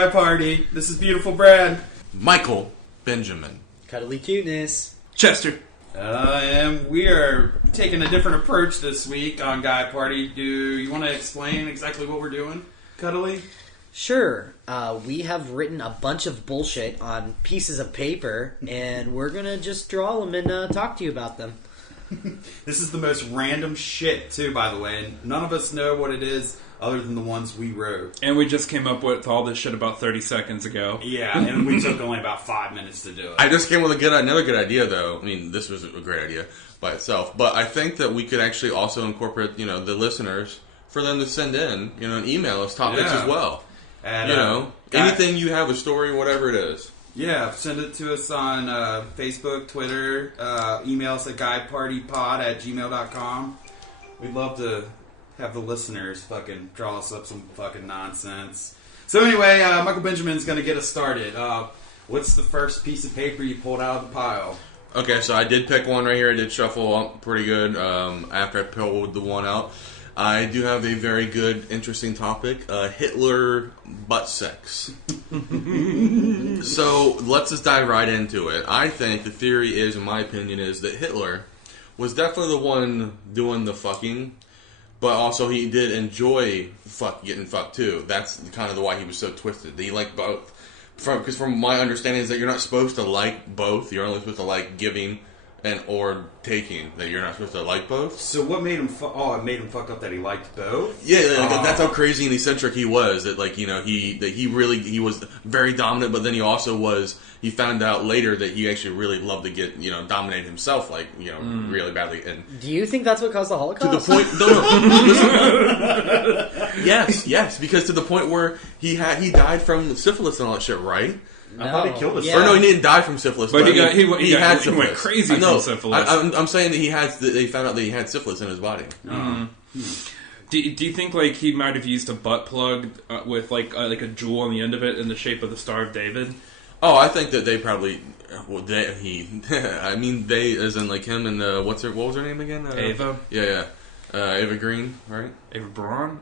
Guy Party. This is Beautiful Brad. Michael Benjamin. Cuddly Cuteness. Chester. And we are taking a different approach this week on Guy Party. Do you want to explain exactly what we're doing, Cuddly? Sure. We have written a bunch of bullshit on pieces of paper, and we're going to just draw them and talk to you about them. This is the most random shit, too, by the way. And none of us know what it is other than the ones we wrote. And we just came up with all this shit about 30 seconds ago. Yeah, and we took only about 5 minutes to do it. I just came with another good idea, though. I mean, this was a great idea by itself. But I think that we could actually also incorporate, the listeners, for them to send in, and email us topics as well. And, anything you have, a story, whatever it is. Yeah, send it to us on Facebook, Twitter, email us at guypartypod@gmail.com. We'd love to have the listeners fucking draw us up some fucking nonsense. So anyway, Michael Benjamin's going to get us started. What's the first piece of paper you pulled out of the pile? Okay, so I did pick one right here. I did shuffle up pretty good after I pulled the one out. I do have a very good, interesting topic. Hitler butt sex. So, let's just dive right into it. I think the theory is, in my opinion, is that Hitler was definitely the one doing the fucking, but also he did enjoy getting fucked too. That's kind of why he was so twisted. He liked both. Because from my understanding is that you're not supposed to like both. You're only supposed to like giving or taking, that you're not supposed to like both. So what made him it made him fuck up that he liked both? Yeah, that's how crazy and eccentric he was. That he was very dominant, but then he found out later that he actually really loved to get, dominate himself, really badly. And do you think that's what caused the Holocaust? To the point, yes, because to the point where he died from syphilis and all that shit, right? No. I thought he killed himself. Yeah. Or no, he didn't die from syphilis. But he had syphilis. went crazy from syphilis. I'm saying that they found out that he had syphilis in his body. Mm-hmm. Do you think he might have used a butt plug with like a jewel on the end of it in the shape of the Star of David? Oh, I think that they probably. I mean, they as in like him and what was her name again? Ava. Yeah. Ava Green, right? Ava Braun.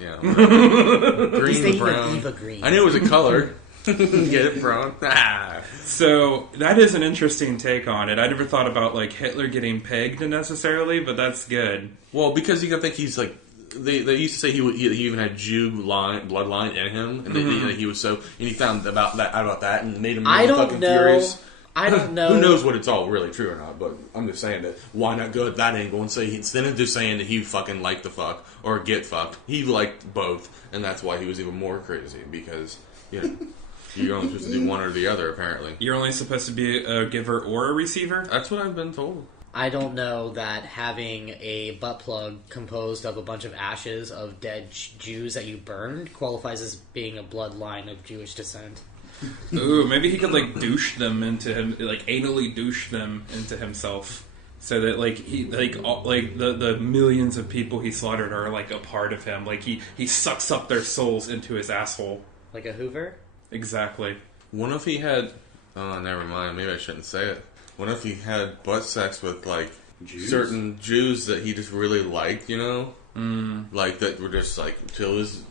Yeah. Green, brown. Eva Green. I knew it was a color. Get it, Braun? So that is an interesting take on it. I never thought about Hitler getting pegged necessarily, but that's good. Well, because you can think he's like. They used to say he even had Jew bloodline in him, and he was so. And he found out about that, and made him fucking furious. I don't know. Who knows what it's all really true or not? But I'm just saying that why not go at that angle and say instead of just saying that he fucking liked the fuck or get fucked, he liked both, and that's why he was even more crazy because you're only supposed to do one or the other. Apparently, you're only supposed to be a giver or a receiver. That's what I've been told. I don't know that having a butt plug composed of a bunch of ashes of dead Jews that you burned qualifies as being a bloodline of Jewish descent. Ooh, maybe he could douche them into him, anally douche them into himself, so that the millions of people he slaughtered are a part of him. He sucks up their souls into his asshole, like a Hoover. Exactly. What if he had? Oh, never mind. Maybe I shouldn't say it. What if he had butt sex with Jews? Certain Jews that he just really liked, that were just to his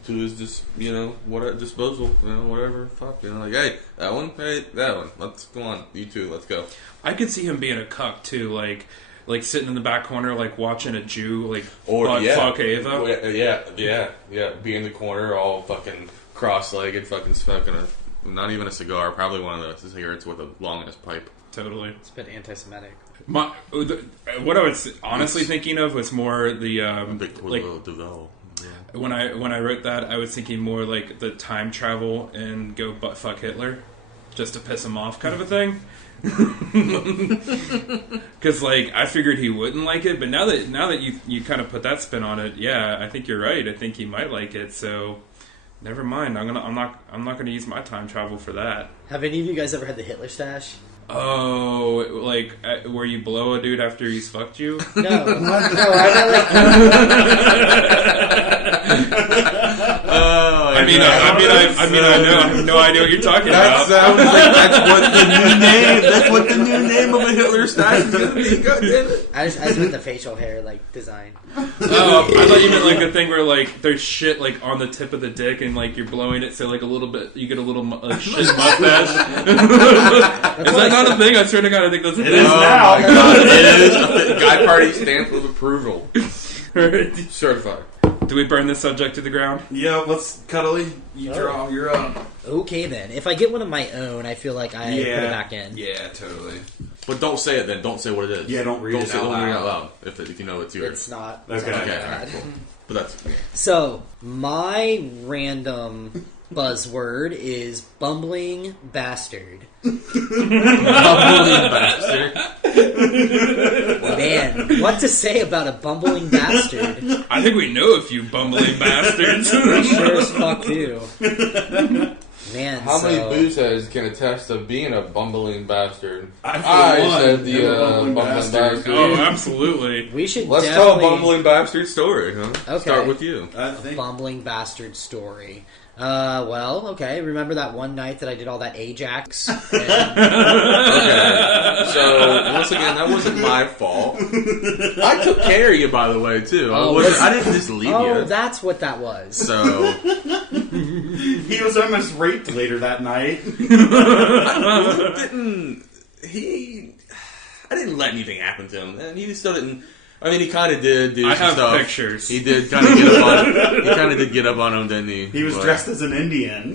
disposal, whatever. Fuck, hey, that one, let's go on, you two, let's go. I could see him being a cuck too, sitting in the back corner, watching a Jew, fuck Ava. Yeah, be in the corner, all fucking cross-legged, fucking smoking not even a cigar, probably one of those cigarettes with a long-ass pipe. Totally. It's a bit anti-Semitic. What I was honestly thinking of was more the when I wrote that, I was thinking more the time travel and go butt fuck Hitler, just to piss him off, kind of a thing. Because I figured he wouldn't like it, but now that you kind of put that spin on it, yeah, I think you're right. I think he might like it. So never mind. I'm not gonna use my time travel for that. Have any of you guys ever had the Hitler stash? Oh, where you blow a dude after he's fucked you? No, I meant Oh like I know. I have no idea what you're talking That about. sounds like that's what the new name. That's what the new name of a Hitler stash is gonna be. God damn it! I just meant the facial hair like design. Oh, I thought you meant like a thing where like there's shit like on the tip of the dick and like you're blowing it, so like a little bit you get a little shit mustache. Is that not a thing? I swear to God, I think that's a thing. is now. My God, it is. Guy party stamp with approval. Certified. Do we burn this subject to the ground? Yeah, let's cuddly. You draw. You're up. Okay then. If I get one of my own, I feel like I put it back in. Yeah, totally. But don't say it then. Don't say what it is. Yeah, don't read it out loud. If you know it's yours. It's not. Okay. It's not Okay, bad. alright, cool. But that's So, my random buzzword is bumbling bastard. bumbling bastard. Man, what to say about a bumbling bastard? I think we know a few bumbling bastards. We sure as fuck do. Man, How so... many booze heads can attest to being a bumbling bastard? I said the bumbling bastard. Oh, absolutely. We should Let's definitely... tell a bumbling bastard story, huh? Okay. Start with you. I think. Bumbling bastard story. Well, okay. Remember that one night that I did all that Ajax? And... Okay. So, once again, that wasn't my fault. I took care of you, by the way, too. I didn't just leave you. Oh, that's what that was. So, He was almost raped later that night. I didn't let anything happen to him. And he still didn't. I mean, he kind of did do I some have stuff. pictures. He did kind of get up on. He kind of did get up on him, didn't he? He was But- dressed as an Indian.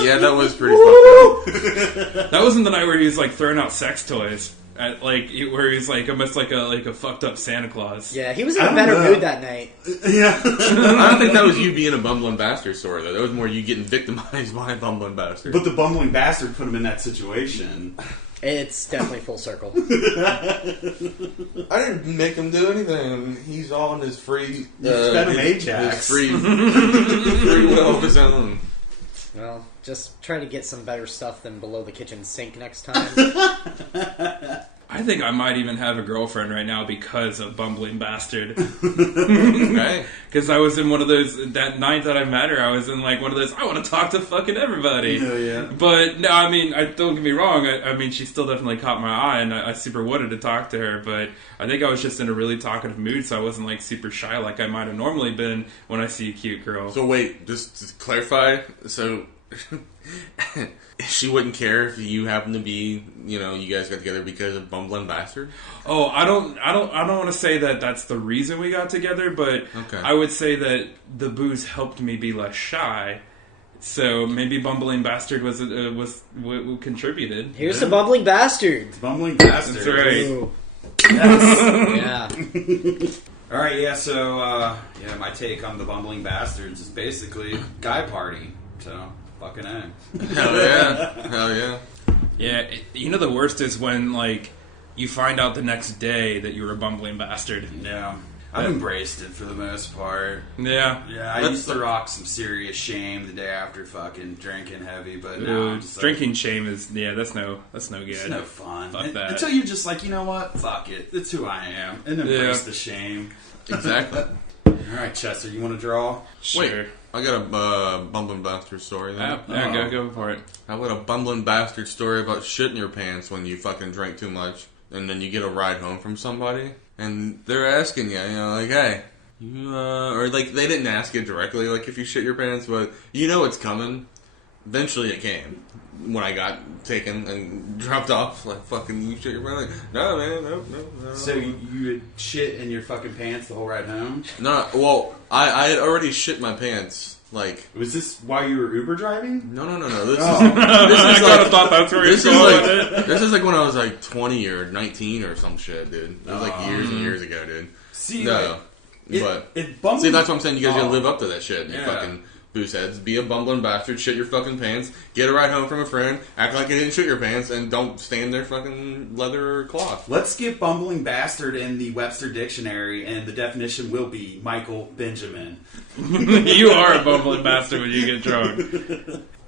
Yeah, that was pretty fucked up. That wasn't the night where he was like throwing out sex toys. Where he's like almost like a fucked up Santa Claus. Yeah, he was in I a don't better know. mood that night. Yeah. I don't think that was you being a bumbling bastard story, though. That was more you getting victimized by a bumbling bastard. But the bumbling bastard put him in that situation. It's definitely full circle. I didn't make him do anything. He's all on his free... You fed him Ajax. His free will of his own. Well, just try to get some better stuff than below the kitchen sink next time. I think I might even have a girlfriend right now because of Bumbling Bastard. Okay. Because I was in one of those, that night that I met her, I was in like one of those, I want to talk to fucking everybody. Oh, yeah. But, no, I mean, don't get me wrong, I mean, she still definitely caught my eye, and I super wanted to talk to her, but I think I was just in a really talkative mood, so I wasn't like super shy like I might have normally been when I see a cute girl. So wait, just to clarify, so... she wouldn't care if you happen to be, you guys got together because of bumbling bastard? Oh, I don't want to say that that's the reason we got together, but Okay. I would say that the booze helped me be less shy. So maybe Bumbling Bastard was what contributed. Here's the bumbling bastard. Bumbling bastard. That's right. Ooh. Yes. Yeah. All right, yeah, so, my take on the bumbling bastards is basically guy party. So, fucking A. Hell yeah. Hell yeah. Yeah, the worst is when, like, you find out the next day that you were a bumbling bastard. Yeah. I've embraced it for the most part. Yeah. Yeah, I used to rock some serious shame the day after fucking drinking heavy, but now Ooh, I'm just like, drinking shame is, that's no good. it's no fun. Fuck that. Until you're just like, you know what? Fuck it. It's who I am. And embrace the shame. Exactly. All right, Chester, you want to draw? Sure. Wait, I got a bumbling bastard story then. Yeah, go for it. How about a bumbling bastard story about shitting your pants when you fucking drank too much and then you get a ride home from somebody and they're asking you, like, hey, you, or like they didn't ask you directly, like if you shit your pants, but you know it's coming. Eventually it came when I got taken and dropped off. Like, fucking, you shit your pants? Like, no, man, no. So you had shit in your fucking pants the whole ride home? No, well, I had already shit my pants. Like, Was this while you were Uber driving? no. This Oh. is I kind of thought that's where This you're is going like with it. this is like when I was like 20 or 19 or some shit, dude. It was like years and years ago, dude. See, No, but it bumbling... see, that's what I'm saying. You guys gotta Oh. live up to that shit. You Yeah. fucking booze heads. Be a bumbling bastard. Shit your fucking pants. Get a ride home from a friend. Act like you didn't shit your pants, and don't stand there fucking leather or cloth. Let's get bumbling bastard in the Webster Dictionary, and the definition will be Michael Benjamin. You are a bumbling bastard when you get drunk.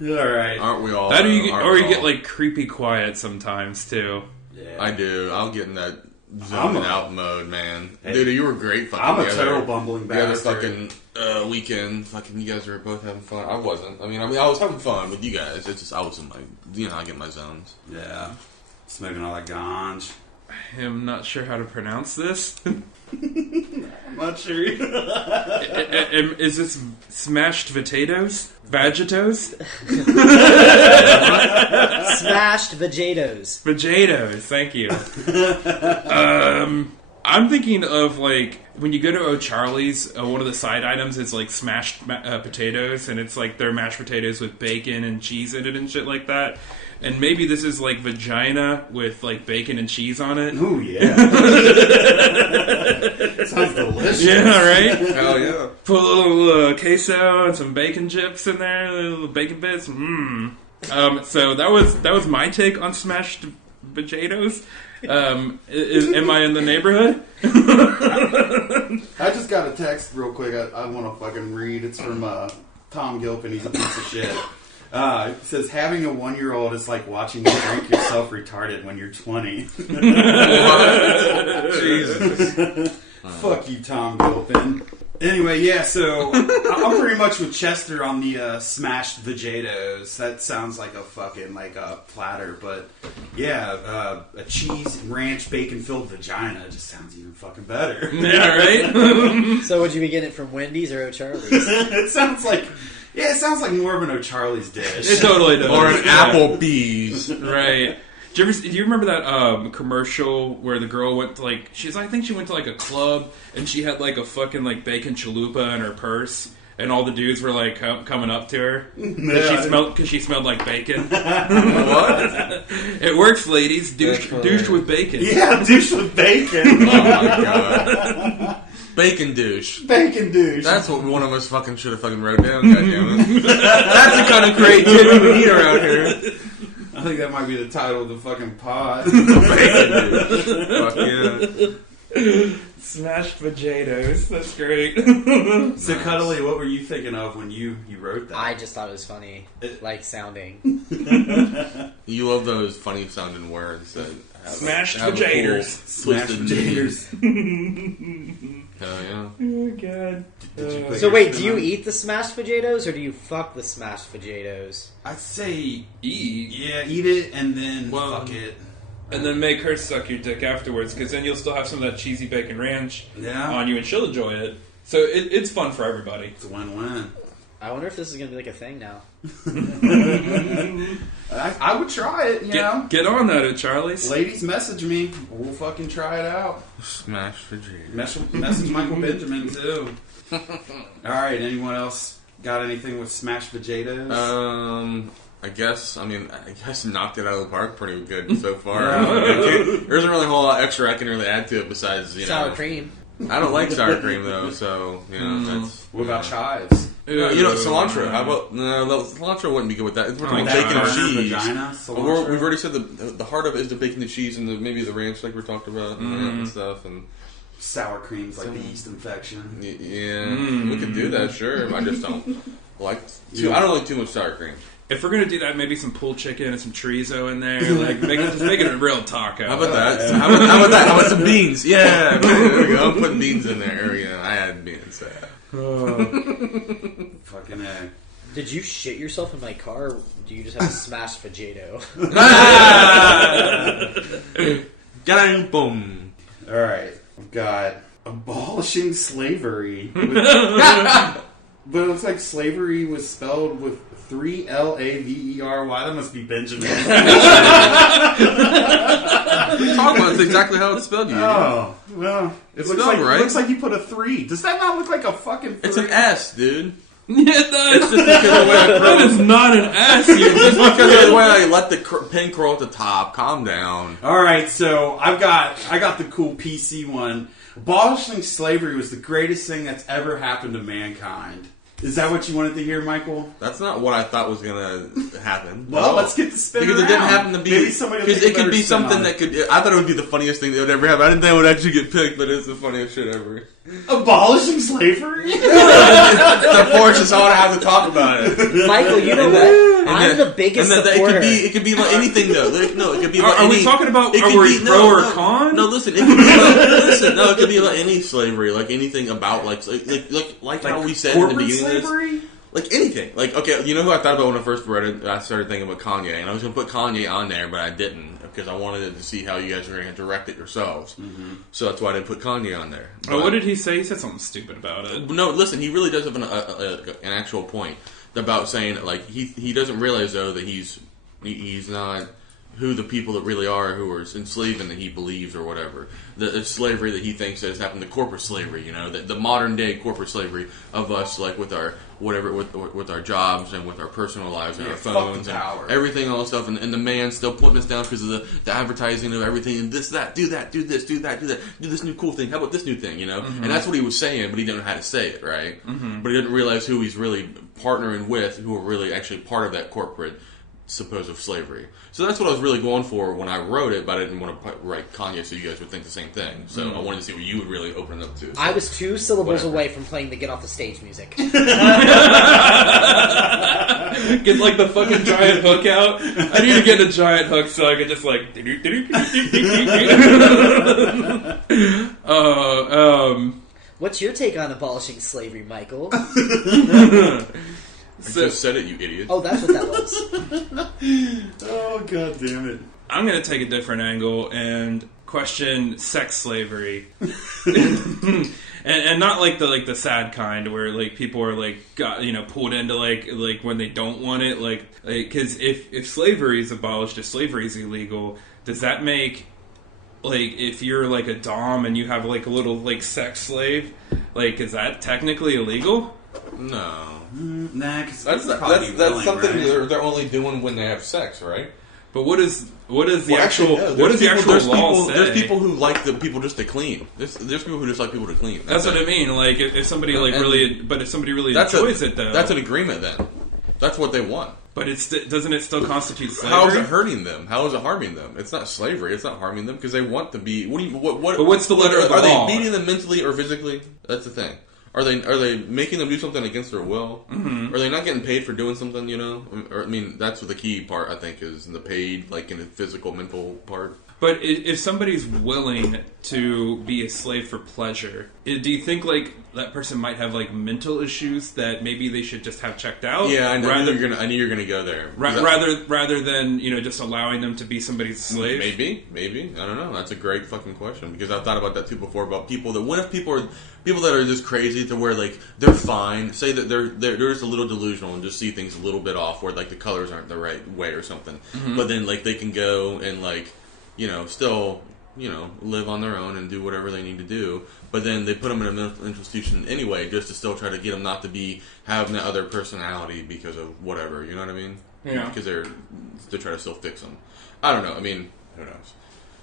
All right. Aren't we all? That or you Aren't we get all? like creepy quiet sometimes too. Yeah. I do. I'll get in that zoning out mode, man. Hey, Dude, you were great fucking I'm a together. total bumbling The other bastard. fucking weekend, fucking you guys were both having fun. I wasn't. I mean, I was having fun with you guys. It's just I was in my, I get my zones. Yeah. Smoking all that ganj. I'm not sure how to pronounce this. I'm not sure. Is this smashed potatoes? Vagetos? Smashed vagetos. Vagetos, thank you. I'm thinking of like when you go to O'Charlie's, one of the side items is like smashed potatoes, and it's like they're mashed potatoes with bacon and cheese in it and shit like that. And maybe this is like vagina with like bacon and cheese on it. Ooh, yeah. Sounds delicious. Yeah, right? Hell yeah. Put a little queso and some bacon chips in there, little bacon bits. Mmm. So that was my take on smashed potatoes. Am I in the neighborhood? I just got a text real quick. I want to fucking read. It's from Tom Gilpin. He's a piece of shit. It says, having a 1-year-old is like watching you drink yourself retarded when you're 20. Jesus. Fuck you, Tom Gilpin. Anyway, yeah, so I'm pretty much with Chester on the smashed vagetos. That sounds like a fucking, like a platter, but yeah, a cheese, ranch, bacon-filled vagina just sounds even fucking better. Yeah, right? So would you be getting it from Wendy's or O'Charlie's? It sounds like more of an O'Charlie's dish. It totally does. Or an Applebee's. Right. Do you remember that commercial where the girl went to like I think she went to like a club and she had like a fucking like bacon chalupa in her purse and all the dudes were like coming up to her because she smelled like bacon. What? It works, ladies. Douche with bacon. Yeah, douche with bacon. Oh my god. Bacon douche. Bacon douche. That's what one of us fucking should have fucking wrote down, goddammit. That's the kind of creativity we need around here. I think that might be the title of the fucking pod. Bacon douche. Fuck yeah. Smashed vagetos. That's great. So, Cuddly, what were you thinking of when you wrote that? I just thought it was funny, like sounding. You love those funny sounding words that have Smashed have a vagetors. cool Smashed twisted meaning. vagetors. Hell yeah. Oh god. Did you put So your wait, spin do you on it? eat the smashed vagetos or do you fuck the smashed vagetos? I'd say Eat. yeah, eat it and then Well, fuck it. And then make her suck your dick afterwards, because then you'll still have some of that cheesy bacon ranch Yeah. on you, and she'll enjoy it. So it's fun for everybody. It's a win-win. I wonder if this is gonna be like a thing now. I would try it, you know. Get on that at Charlie's. Ladies, message me. We'll fucking try it out. Smash vagina. Message Michael Benjamin too. All right. Anyone else got anything with smashed vagetos? I guess knocked it out of the park pretty good so far. There isn't really a whole lot extra I can really add to it besides, Sour cream. I don't like sour cream though, so, that's... What about chives? Cilantro. How about... No, cilantro wouldn't be good with that. It's more like bacon and cheese. Vagina, We've already said the heart of it is the bacon and cheese and maybe the ranch like we talked about and stuff. And sour cream's like the yeast infection. yeah, we could do that, sure. I just don't like... I don't like too much sour cream. If we're gonna do that, maybe some pulled chicken and some chorizo in there. Like, just make it a real taco. How about that? How about that? How about some beans? Yeah, there we go. I'm putting beans in there. Yeah, I had beans. Fucking A. Did you shit yourself in my car, or do you just have a smashed vageto? Gang boom. All right, we've got abolishing slavery, but it looks like slavery was spelled with 3 Lavery. That must be Benjamin. Talk about it's exactly how it's spelled. You Oh, well, It's looks spelled like, right. Looks like you put a 3. Does that not look like a fucking 3? It's an S, dude. Yeah, It's just because of the way I that is not an S. You Just because of the way I let the pin curl at the top. Calm down. All right, so I got the cool PC one. Abolishing slavery was the greatest thing that's ever happened to mankind. Is that what you wanted to hear, Michael? That's not what I thought was gonna happen. Well, No. let's get the spin Because around. it didn't happen to be. Maybe somebody will Because take it a could better be spin something on that it. could. I thought it would be the funniest thing that would ever happen. I didn't think it would actually get picked, but it's the funniest shit ever. Abolishing slavery? The force is all I have to talk about it. Michael, you know what? I'm the biggest supporter. It could be like anything though. No, it could be like Are we talking about are we pro or con? No, listen. It could be it could be like any slavery, like anything about like how we said in the beginning slavery? of this. Like anything. Like, okay, you know who I thought about when I first read it? I started thinking about Kanye, and I was going to put Kanye on there, but I didn't, because I wanted to see how you guys were going to direct it yourselves. Mm-hmm. So that's why I didn't put Kanye on there. But, what did he say? He said something stupid about it. No, listen, he really does have an actual point about saying, like, he doesn't realize, though, that he's not who the people that really are who are enslaved and that he believes or whatever. The slavery that he thinks that has happened, the corporate slavery, you know, the modern day corporate slavery of us, like with our whatever, with our jobs and with our personal lives and our phones and everything, all that stuff, and the man still putting us down because of the advertising of everything and this, that, do that, do this, do that, do that, do this new cool thing. How about this new thing, you know? Mm-hmm. And that's what he was saying, but he didn't know how to say it, right? Mm-hmm. But he didn't realize who he's really partnering with, who are really actually part of that corporate supposed slavery. So that's what I was really going for when I wrote it, but I didn't want to write Kanye so you guys would think the same thing. So I wanted to see what you would really open it up to. So I was 2 syllables away from playing the Get Off the Stage music. Get like the fucking giant hook out. I need to get a giant hook so I can just like What's your take on abolishing slavery, Michael? I just said it, you idiot. Oh, that's what that was. Oh, god damn it. I'm going to take a different angle and question sex slavery. and not like the sad kind where like people are like pulled into like when they don't want it, like cuz if slavery is abolished, if slavery is illegal, does that make like if you're like a dom and you have like a little like sex slave, like is that technically illegal? No. Nah, because that's something right? they're only doing when they have sex, right? But what is the actual law say? There's people who like the people just to clean. There's people who just like people to clean. That's what I mean. Like if somebody if somebody really enjoys it though, that's an agreement then. That's what they want. But doesn't it still constitute slavery? How is it hurting them? How is it harming them? It's not slavery. It's not harming them because they want to be. What? But what's the letter of the law? Are they beating them mentally or physically? That's the thing. Are they making them do something against their will? Mm-hmm. Are they not getting paid for doing something, you know? I mean, that's what the key part, I think, is in the paid, like in the physical, mental part. But if somebody's willing to be a slave for pleasure, do you think like that person might have like mental issues that maybe they should just have checked out? Yeah, I knew you're gonna go there. Rather than just allowing them to be somebody's slave. Maybe I don't know. That's a great fucking question because I've thought about that too before about people that what if people that are just crazy to where like they're fine, say that they're just a little delusional and just see things a little bit off where like the colors aren't the right way or something, but then like they can go and like. Still, live on their own and do whatever they need to do. But then they put them in a mental institution anyway, just to still try to get them not to be having that other personality because of whatever. You know what I mean? Yeah. Because to try to still fix them. I don't know. I mean, who knows?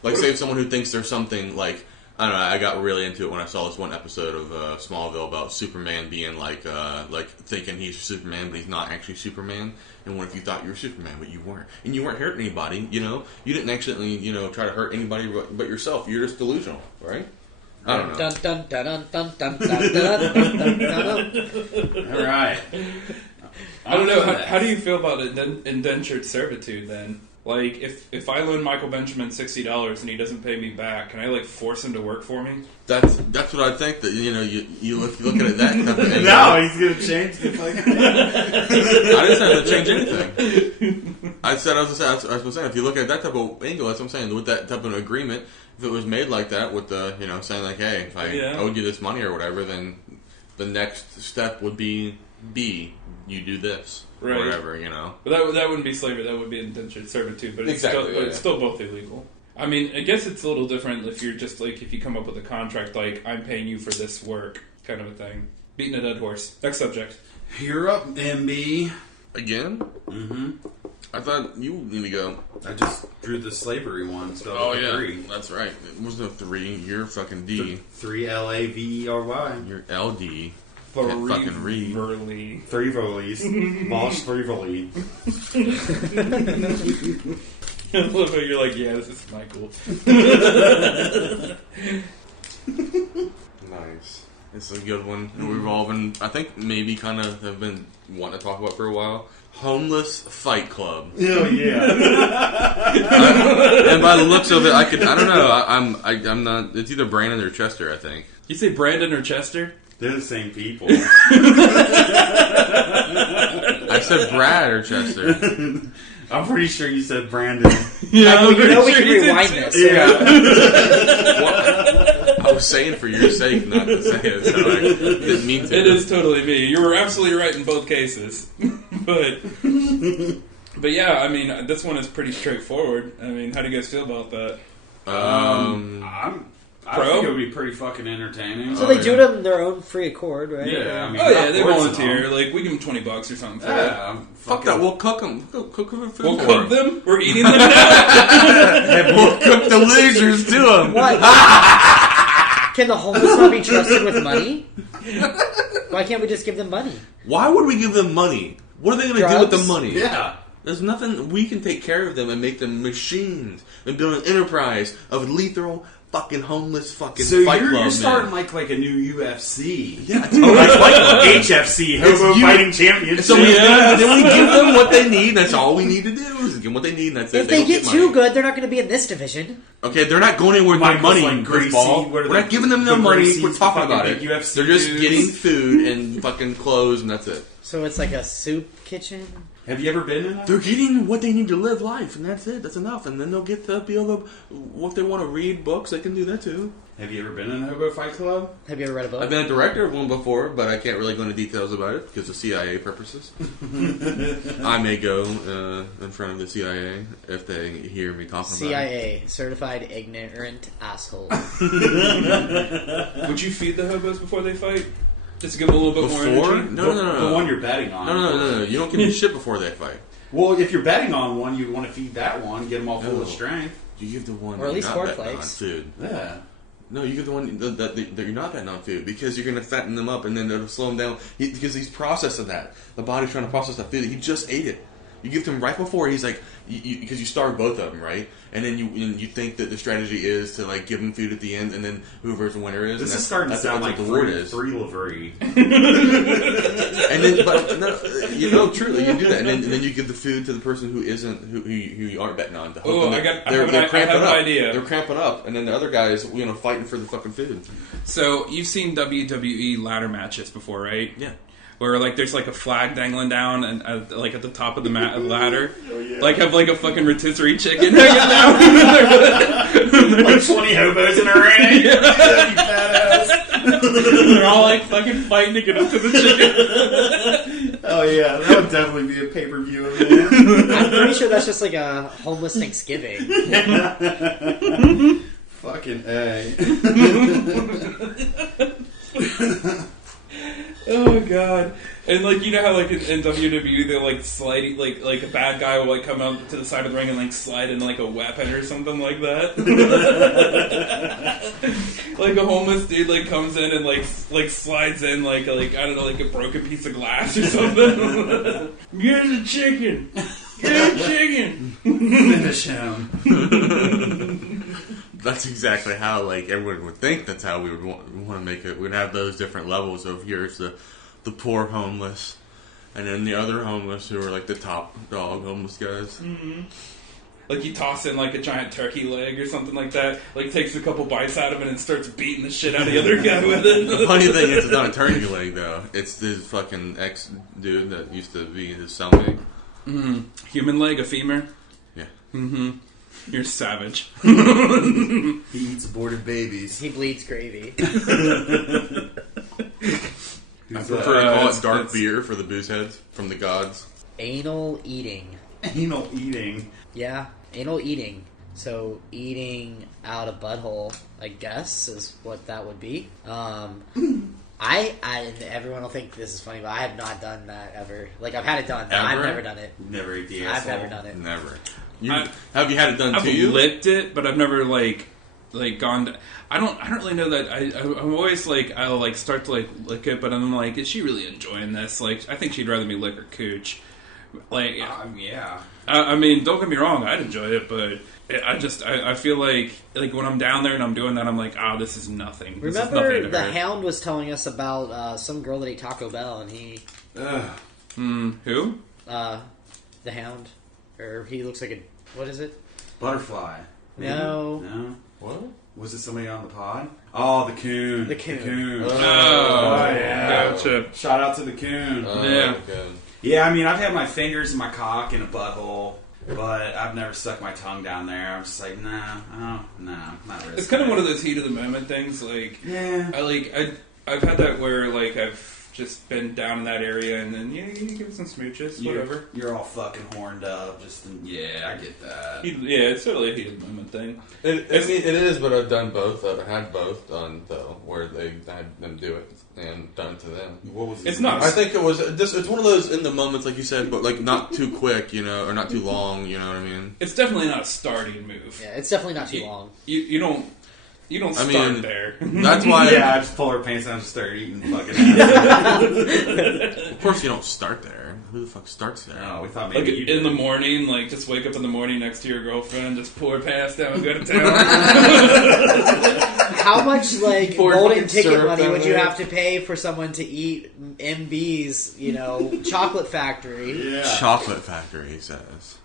Like, say if someone who thinks there's something like. I don't know, I got really into it when I saw this one episode of Smallville about Superman being like thinking he's Superman, but he's not actually Superman. And what if you thought you were Superman, but you weren't? And you weren't hurting anybody, You didn't accidentally, try to hurt anybody but yourself. You're just delusional, right? I don't know. Dun, dun, dun, dun, dun, dun, dun, dun, dun, dun. All right. I don't know. How do you feel about indentured servitude then? Like, if I loan Michael Benjamin $60 and he doesn't pay me back, can I like force him to work for me? That's what I think. That you look at it that type of angle. No, he's gonna change the fucking. I didn't say to change anything. I was saying if you look at that type of angle, that's what I'm saying. With that type of agreement, if it was made like that, with the saying like, hey, if I owed you this money or whatever, then the next step would be you do this. Right. Or whatever, But that wouldn't be slavery. That would be indentured servitude. But it's it's still both illegal. I mean, I guess it's a little different if you're just like if you come up with a contract like I'm paying you for this work kind of a thing. Beating a dead horse. Next subject. You're up, MB. Again? Mm-hmm. I thought you need to go. I just drew the slavery one. So oh yeah, 3. That's right. It was the 3. You're fucking D. 3 LAVERY. You're LD. Can't fucking read. 3 volleys. Boss 3 volley. I love how you're like, yeah, this is Michael. Nice. It's a good one. We've all been, I think, maybe kind of have been wanting to talk about for a while. Homeless Fight Club. Oh yeah. And by the looks of it, I don't know. I'm not. It's either Brandon or Chester, I think. You say Brandon or Chester? They're the same people. I said Brad or Chester. I'm pretty sure you said Brandon. Yeah, we can rewind this. Yeah. I was saying for your sake not to say it, so I didn't mean to. It is totally me. You were absolutely right in both cases. But yeah, I mean, this one is pretty straightforward. I mean, how do you guys feel about that? I think it would be pretty fucking entertaining. So they do it on their own free accord, right? Yeah, I mean, they volunteer. Like, we give them $20 or something for that. Yeah, Fuck that, we'll cook them. Cook them food. We'll for cook them? We're eating them now? We'll cook the losers to them. What? Can the homeless not be trusted with money? Why can't we just give them money? Why would we give them money? What are they going to do with the money? Yeah. There's nothing. We can take care of them and make them machines and build an enterprise of lethal fucking homeless fucking fight club. You're starting like a new UFC. Yeah, totally. Fight club. HFC, Hobo Fighting Championship. So then we give them what they need. That's all we need to do is give them what they need. And that's If it. they get too money. good, they're not going to be in this division. Okay, they're not going anywhere with their money. Like Gracie, Ball. We're not giving them their money. Gracies, We're talking the about it. fucking UFC They're just dudes. getting food and fucking clothes, and that's it. So it's like a soup kitchen? Have you ever been in that? They're getting what they need to live life, and that's it. That's enough. And then they'll get to be able to, what they want to read books, they can do that too. Have you ever been in a Hobo Fight Club? Have you ever read a book? I've been a director of one before, but I can't really go into details about it because of CIA purposes. I may go in front of the CIA if they hear me talking CIA, Certified Ignorant Asshole. Would you feed the hobos before they fight? Just to give them a little bit more Before? energy? No. The one you're betting on. No. You don't give me shit before they fight. Well, if you're betting on one, you want to feed that one, get them all full of strength. You give the one Or at least you're not betting on cornflakes. food. Yeah. No, you give the one that you're not betting on food because you're going to fatten them up and then it'll slow them down because he's processing that. The body's trying to process that food. He just ate it. You give him right before he's like, because you starve both of them, right? And then you think that the strategy is to like give them food at the end, and then whoever's the winner is. This and is starting to sound like the word is. Three Laverie. And then, but no, truly, you do that, and then you give the food to the person who you aren't betting on. Oh, I have an idea. They're cramping up, and then the other guys, fighting for the fucking food. So you've seen WWE ladder matches before, right? Yeah. Where like there's like a flag dangling down and like at the top of the ladder, like have like a fucking rotisserie chicken hanging down. Like 20 hobos in a ring. You badass. They're all like fucking fighting to get up to the chicken. Oh yeah, that would definitely be a pay-per-view event. I'm pretty sure that's just like a homeless Thanksgiving. Fucking A. Oh god! And like how like in WWE they're like sliding like a bad guy will like come out to the side of the ring and like slide in like a weapon or something like that. Like a homeless dude like comes in and like slides in like I don't know like a broken piece of glass or something. Here's a chicken. Here's a chicken. Finish him. That's exactly how like everyone would think. That's how we would want to make it. We'd have those different levels of here's the poor homeless, and then the other homeless who are like the top dog homeless guys. Mm-hmm. Like you toss in like a giant turkey leg or something like that. Like takes a couple bites out of it and starts beating the shit out of the other guy with it. The funny thing is, it's not a turkey leg though. It's this fucking ex dude that used to be his cellmate. Mm-hmm. Human leg, a femur. Yeah. Mm-hmm. You're savage. He eats aborted babies. He bleeds gravy. I prefer to call it dark beer for the booze heads from the gods. Anal eating. Anal eating. Yeah, anal eating. So eating out a butthole, I guess, is what that would be. Everyone will think this is funny, but I have not done that ever. Like I've had it done, but I've never done it. Never ate the I've asshole. never done it. Never. Have you had it done I've to you? I've licked it, but I've never like gone. I don't really know that. I'm always like I'll like start to like lick it, but I'm like, is she really enjoying this? Like, I think she'd rather me lick her cooch. Like, yeah. I mean, don't get me wrong, I'd enjoy it, but I feel like when I'm down there and I'm doing that, I'm like, this is nothing. This is Remember, nothing to the her. Hound was telling us about some girl that ate Taco Bell, and he... Who? The Hound, or he looks like a what is it? Butterfly. No. No. What? Was it somebody on the pod? Oh, the coon. The coon. The coon. Oh, yeah. gotcha. Shout out to the coon. Yeah. Okay. Yeah, I mean, I've had my fingers in my cock in a butthole, but I've never stuck my tongue down there. I'm just like, nah, not really. It's kind of one of those heat of the moment things. Like, Yeah. I've had that where like I've just been down in that area, and then you give it some smooches, whatever. You're all fucking horned up. I get that. Yeah, it's totally a heat of the moment thing. I mean, it is, but I've done both. I've had both done though, where they had them do it and done it to them. What was It's not. I think it was just. It's one of those in the moments, like you said, but like not too quick, or not too long. You know what I mean? It's definitely not a starting move. Yeah, it's definitely not too long. You don't. You don't start there. That's why. Yeah, I just pull her pants down and start eating fucking ass. Of course, you don't start there. Who the fuck starts there? No, we thought Like maybe you did. in the morning, like just wake up in the morning next to your girlfriend, just pull her pants down and go to town. How much like Pour golden fucking ticket syrup money down would you there. have to pay for someone to eat MB's, chocolate factory? Yeah. Chocolate factory, he says.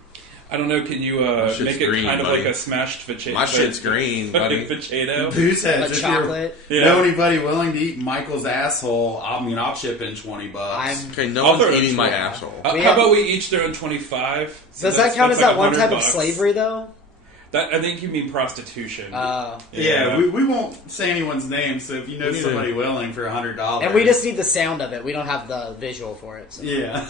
I don't know. Can you shit's make it green, kind of buddy. like a smashed potato? My shit's green, buddy. Potato. Booze heads. Like If chocolate? you know anybody willing to eat Michael's asshole, I'll chip in $20. Okay, no I'll throw one's it eating my in. asshole. We How have- about we each throw in 25? Does that count as that's that one type of $100. slavery, though? That I think you mean prostitution. Yeah, we won't say anyone's name, so if you know somebody willing for $100. And we just need the sound of it. We don't have the visual for it. So. Yeah.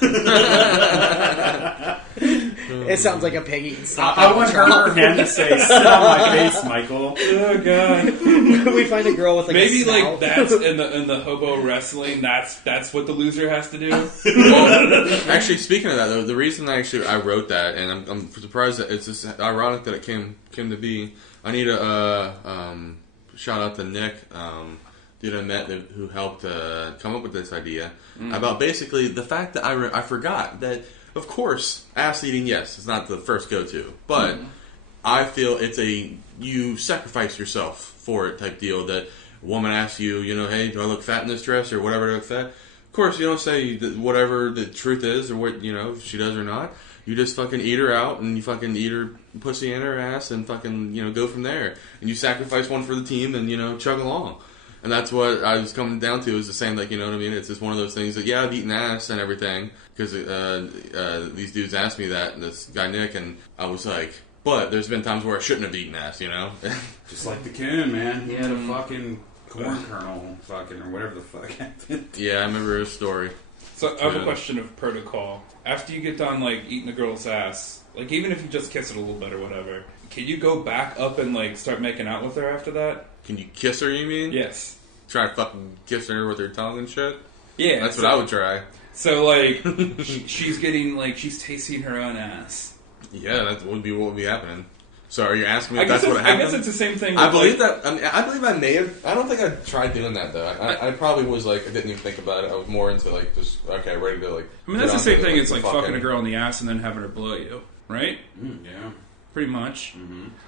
It sounds like a pig eating stuff. I want her or him to say, sit on my face, Michael. Oh god. We find a girl with like Maybe a snout. like that's in the hobo wrestling. That's what the loser has to do. Well, actually, speaking of that, though, the reason I wrote that, and I'm surprised that it's just ironic that it came to be. I need a shout out to Nick, dude I met who helped come up with this idea about basically the fact that I forgot that, of course, ass eating, yes, it's not the first go-to, but I feel it's you sacrifice yourself for it type deal. That a woman asks you, hey, do I look fat in this dress or whatever, do I look fat? Of course, you don't say whatever the truth is or what, if she does or not. You just fucking eat her out and you fucking eat her pussy in her ass and fucking, go from there. And you sacrifice one for the team and, chug along. And that's what I was coming down to, is the same, like, you know what I mean? It's just one of those things that, yeah, I've eaten ass and everything. Because these dudes asked me that, and this guy Nick, and I was like, but there's been times where I shouldn't have eaten ass, Just like the coon, man. He had a fucking corn kernel, fucking, or whatever the fuck happened. Yeah, I remember his story. So I have a question of protocol. After you get done like eating a girl's ass, like even if you just kiss it a little bit or whatever, can you go back up and like start making out with her after that? Can you kiss her, you mean? Yes. Try to fucking kiss her with her tongue and shit? Yeah. That's what I would try. So like she's tasting her own ass. Yeah, that would be what would be happening. So are you asking me I if guess that's what happened? I guess it's the same thing. I with, believe like, that. I believe I may have. I don't think I tried doing that though. I probably was like, I didn't even think about it. I was more into like just ready to like. I mean that's the get same onto thing. the, It's like fucking a girl in the ass and then having her blow you, right? Yeah. Pretty much.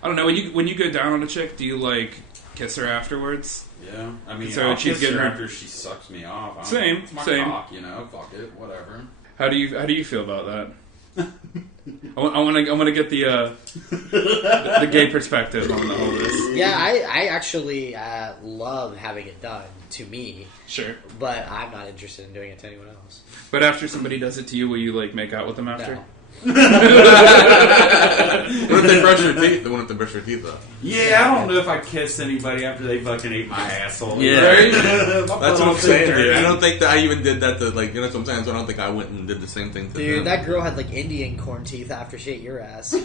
I don't know. When you go down on a chick, do you like kiss her afterwards? Yeah. I mean, So I'll she's kiss getting her her- after she sucks me off. It's my Same. cock, fuck it, whatever. How do you feel about that? I want to get the gay perspective on the whole this. Yeah, I actually love having it done to me, Sure. but I'm not interested in doing it to anyone else. But after somebody does it to you, will you like make out with them after? No. What if they brush their teeth? They want to brush their teeth though. Yeah, I don't know if I kiss anybody after they fucking ate my asshole. Yeah. Right? My That's what I'm butthole's saying, dirty. dude. I don't think that I even did that to like. That's what I'm saying. So I don't think I went and did the same thing to them. Dude, that girl had like Indian corn teeth after she ate your ass. You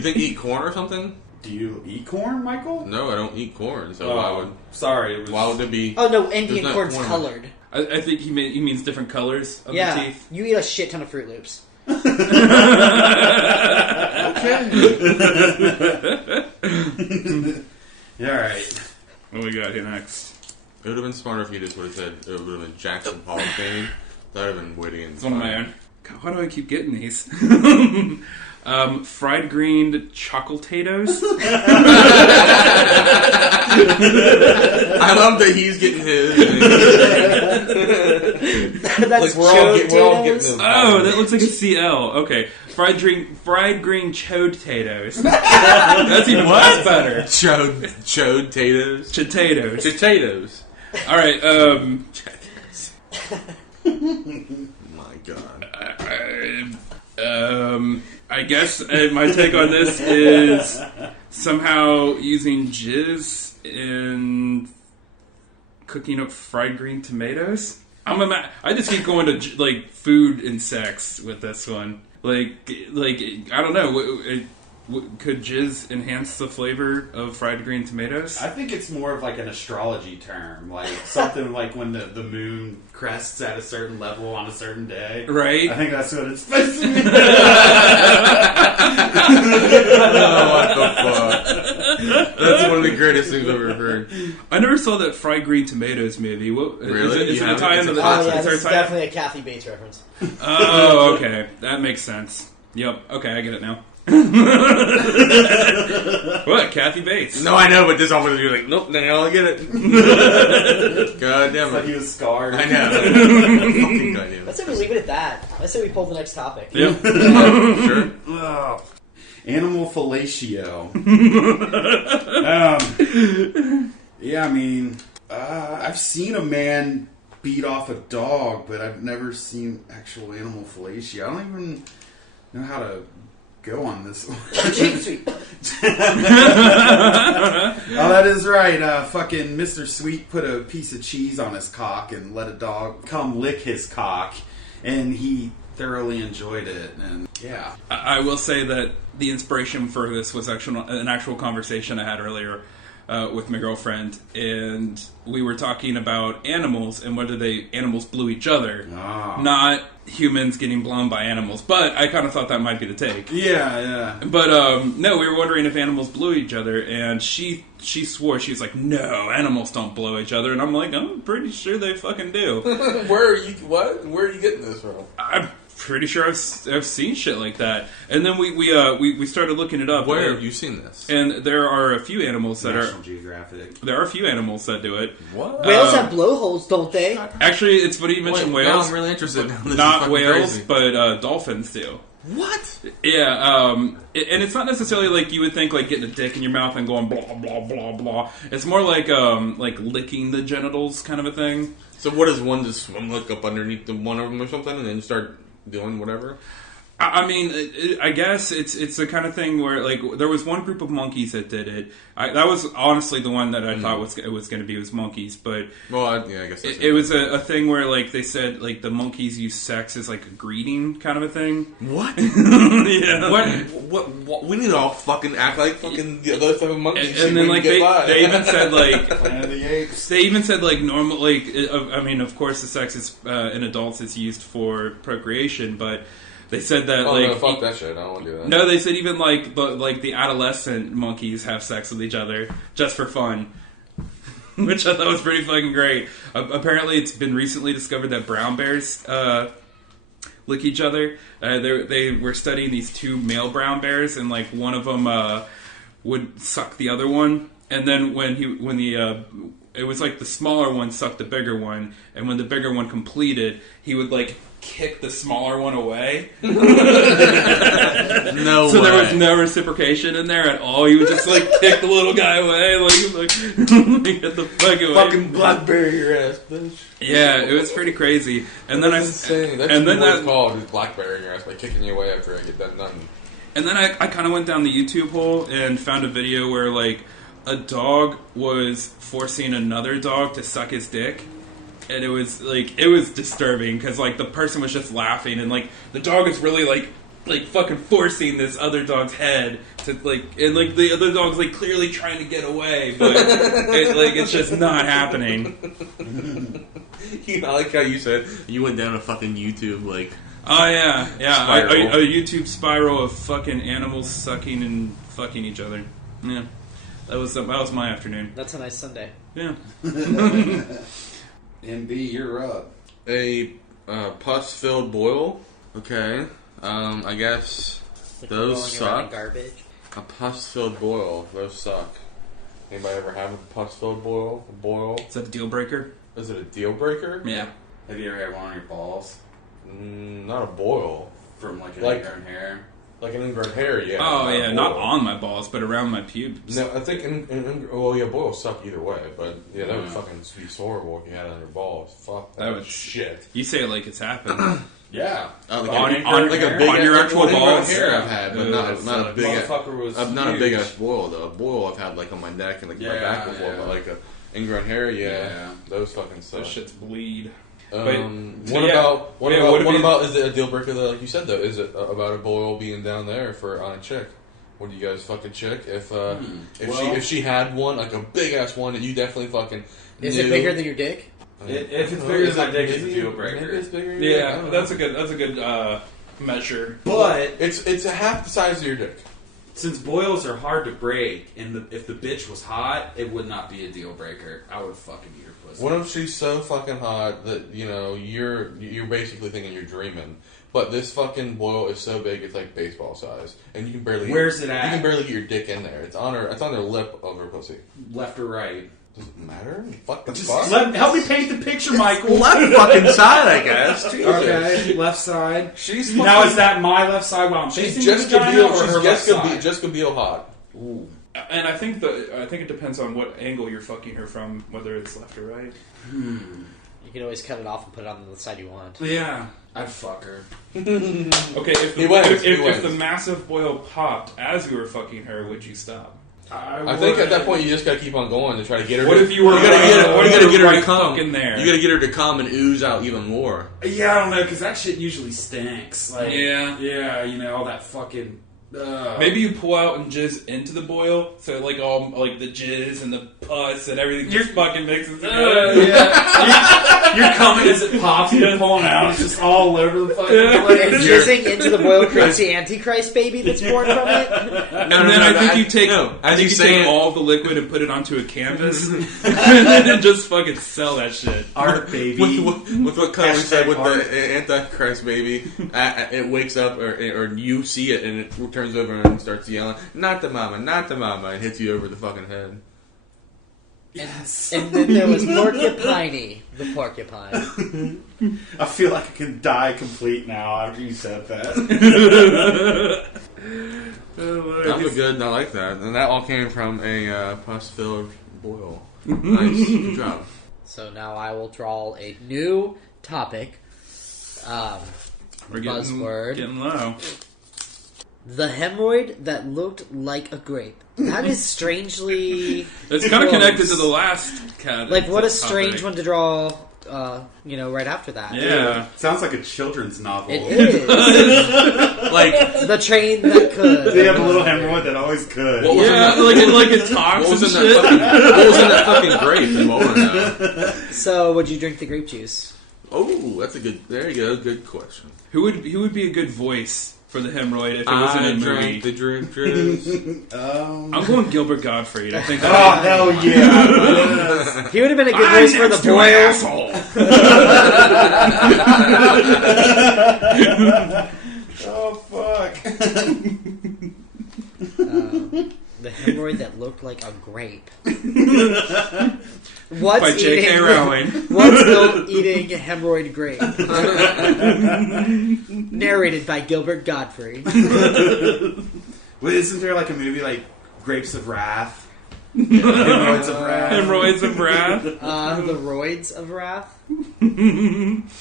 think eat corn or something? Do you eat corn, Michael? No, I don't eat corn. So why would? Sorry. It was, Why would it be? Oh no, Indian There's not corn's corn. colored. I think he means different colors of the Yeah, teeth. you eat a shit ton of Fruit Loops. Okay. Yeah, all right. What do we got here next? It would have been smarter if you just would have said it would have been Jackson Pollock game. That would have been witty and It's one of my funny. own. God, why do I keep getting these? Fried green chocolatatoes. I love that he's getting his. That's we're all getting them. Oh, that looks like a CL. Okay, fried green chode potatoes. That's even less better. Chode potatoes. Potatoes. Potatoes. All right. My God. I guess my take on this is somehow using jizz in cooking up fried green tomatoes. I just keep going to like food and sex with this one. Like I don't know. Could jizz enhance the flavor of fried green tomatoes? I think it's more of like an astrology term, like something like when the moon crests at a certain level on a certain day. Right. I think that's what it's supposed to mean. Oh, what the fuck? That's one of the greatest things I've ever heard. I never saw that fried green tomatoes movie. What, Really? Is it a tie into the? Oh yeah, is there this is a tie- definitely a Kathy Bates reference. Oh, okay, that makes sense. Yep. Okay, I get it now. What? Kathy Bates? No, I know, but this always you're like, nope, now I get it. God damn It's like it. he was scarred. I know. Fucking goddamn. Let's say we leave it at that. Let's say we pull the next topic. Yep. Sure. Ugh. Animal fellatio. Yeah, I mean, I've seen a man beat off a dog, but I've never seen actual animal fellatio. I don't even know how to go on this one. Cheap sweet. Oh, that is right. Fucking Mr. Sweet put a piece of cheese on his cock and let a dog come lick his cock, and he thoroughly enjoyed it. And yeah, I will say that the inspiration for this was an actual conversation I had earlier with my girlfriend, and we were talking about animals and whether animals blew each other, not humans getting blown by animals. But I kind of thought that might be the take. yeah. But no, we were wondering if animals blew each other, and she swore. She was like, "No, animals don't blow each other," and I'm like, "I'm pretty sure they fucking do." Where are you? What? Where are you getting this from? I'm pretty sure I've seen shit like that. And then we started looking it up. Where have you seen this? And there are a few animals that National Geographic. There are a few animals that do it. What? Whales have blowholes, don't they? Actually, it's funny you mentioned Wait, whales. now I'm really interested. This is Not fucking whales, crazy. but dolphins do. What? Yeah, and it's not necessarily like you would think, like getting a dick in your mouth and going blah blah blah blah. It's more like licking the genitals kind of a thing. So what does one just swim like up underneath the one of them or something, and then start doing whatever? I mean, I guess it's the kind of thing where, like, there was one group of monkeys that did it. That was honestly the one that I thought was going to be was monkeys, but Well, I guess that's it was a thing where, like, they said, like, the monkeys use sex as, like, a greeting kind of a thing. What? Yeah. What? We need to all fucking act like fucking the other type of monkeys. And then, like, they even said, like, Planet of the Apes. they even said, like, normal, like, I mean, of course, the sex is in adults is used for procreation, but they said that, Oh like, no, fuck that shit. I don't want to do that. no, they said even like the adolescent monkeys have sex with each other just for fun, which I thought was pretty fucking great. Apparently, it's been recently discovered that brown bears lick each other. They were studying these two male brown bears, and like one of them would suck the other one, and then it was like the smaller one sucked the bigger one, and when the bigger one completed, he would like kick the smaller one away. No So way. there was no reciprocation in there at all. He would just like kick the little guy away, like get the fuck away. Fucking blackberry your ass, bitch. Yeah, it was pretty crazy. And then That's insane. That's and what then it's called is blackberry your ass by kicking you away after I get done. And then I kind of went down the YouTube hole and found a video where like a dog was forcing another dog to suck his dick. And it was disturbing because like the person was just laughing and like the dog is really like fucking forcing this other dog's head to like, and like the other dog's like clearly trying to get away, but it's just not happening. I like how you said you went down a fucking YouTube like. Oh yeah, Spiral. a YouTube spiral of fucking animals sucking and fucking each other. Yeah, that was my afternoon. That's a nice Sunday. Yeah. MB, you're up. A pus-filled boil Okay. I guess Like those rolling around in suck. garbage. A pus-filled boil. Those suck. Anybody ever have a pus-filled boil? Is that a deal breaker? Is it a deal breaker? Yeah. Have you ever had one on your balls Not a boil. from like an Like- ingrown hair? Like an ingrown hair, yeah. Oh, a yeah. Not boil. on my balls, but around my pubes. No, I think boils suck either way, but yeah, that would Yeah. fucking be horrible if you had it on your balls. Fuck That that, would- shit. You say it like it's happened. Yeah. Like On- a, on- like a on big your ass- actual one ingrown balls? hair I've had, but not a big ass, Motherfucker was not a big huge. ass boil though. A boil I've had like on my neck and like my Yeah, back before, yeah. but like a ingrown hair, yeah, Yeah. those fucking suck. Those shits bleed. What yeah. about what Yeah, about what if what you- about is it a deal breaker though? Like you said though, is it about a boil being down there for on a chick? Would you guys fucking chick if Well- if she had one like a big ass one that you definitely fucking Is knew? it bigger than your dick? If it's I don't know, bigger is than my it- dick, it's a maybe- deal breaker. maybe it's bigger than your dick, I Yeah, don't that's know. a good measure. But It's a half the size of your dick. since boils are hard to break, and if the bitch was hot, it would not be a deal breaker. I would fucking eat her pussy. What if she's so fucking hot that you know you're basically thinking you're dreaming, but this fucking boil is so big it's like baseball size, and you can barely Where's it at? You can barely get your dick in there. It's on the lip of her pussy. Left or right? Does it matter? Fuck the Just fuck. help me paint the picture, Michael. Left fucking side, I guess. Jesus. Okay, left side. She's Now fucking- is that my left side while I'm She's facing just the vagina, Gabil. or her She's left side? just Gabil hot. Ooh. And I think it depends on what angle you're fucking her from, whether it's left or right. You can always cut it off and put it on the side you want. Yeah. I'd fuck her. Okay, if He wins, he if wins. the massive boil popped as you were fucking her, would you stop? I think at that point you just gotta keep on going to try to get her. What to, if you were? You gotta get her. what You if gotta you get were her to right come. fucking there. You gotta get her to come and ooze out even more. Yeah, I don't know, because that shit usually stinks. Like, Yeah. yeah, you know, all that fucking. Maybe you pull out and jizz into the boil, so like all like the jizz and the pus and everything just fucking mixes together. Yeah. You're coming as it pops, you're pulling out, it's just all over the fucking And place. jizzing into the boil creates the Antichrist baby that's born from it. And then I think you take as you say it, all the liquid and put it onto a canvas and just fucking sell that shit. Art, baby. with what Colin said with Hashtag the Antichrist baby, it wakes up or you see it and it turns over and starts yelling, "Not the mama, not the mama," and hits you over the fucking head. Yes. And then there was Porcupiney, the porcupine. I feel like I can die complete now after you said that. That was good. I like that, and that all came from a pus-filled boil. Nice, good job. So now I will draw a new topic. We're Buzzword. getting low. The hemorrhoid that looked like a grape. That is strangely... It's kind of close. connected to the last cat. Like, what a topic. strange one to draw, right after that. Yeah. Sounds like a children's novel. It is. Like, The train that could. They have a little hemorrhoid that always could. What was Yeah, like it talks what was and in shit. that fucking grape? And what was that? So, would you drink the grape juice? Oh, that's a good. There you go. Good question. Who would be a good voice for the hemorrhoid if it wasn't I a movie? drank the drink juice. I'm going Gilbert Gottfried. I think. Oh, hell yeah. He would have been a good voice for the boils. Oh, fuck. The hemorrhoid that looked like a grape. What's By J.K. eating? Rowling. What's still eating hemorrhoid grape? Narrated by Gilbert Godfrey. Wait, isn't there like a movie like Grapes of Wrath? Hemorrhoids of Wrath. Hemorrhoids of wrath. The roids of wrath.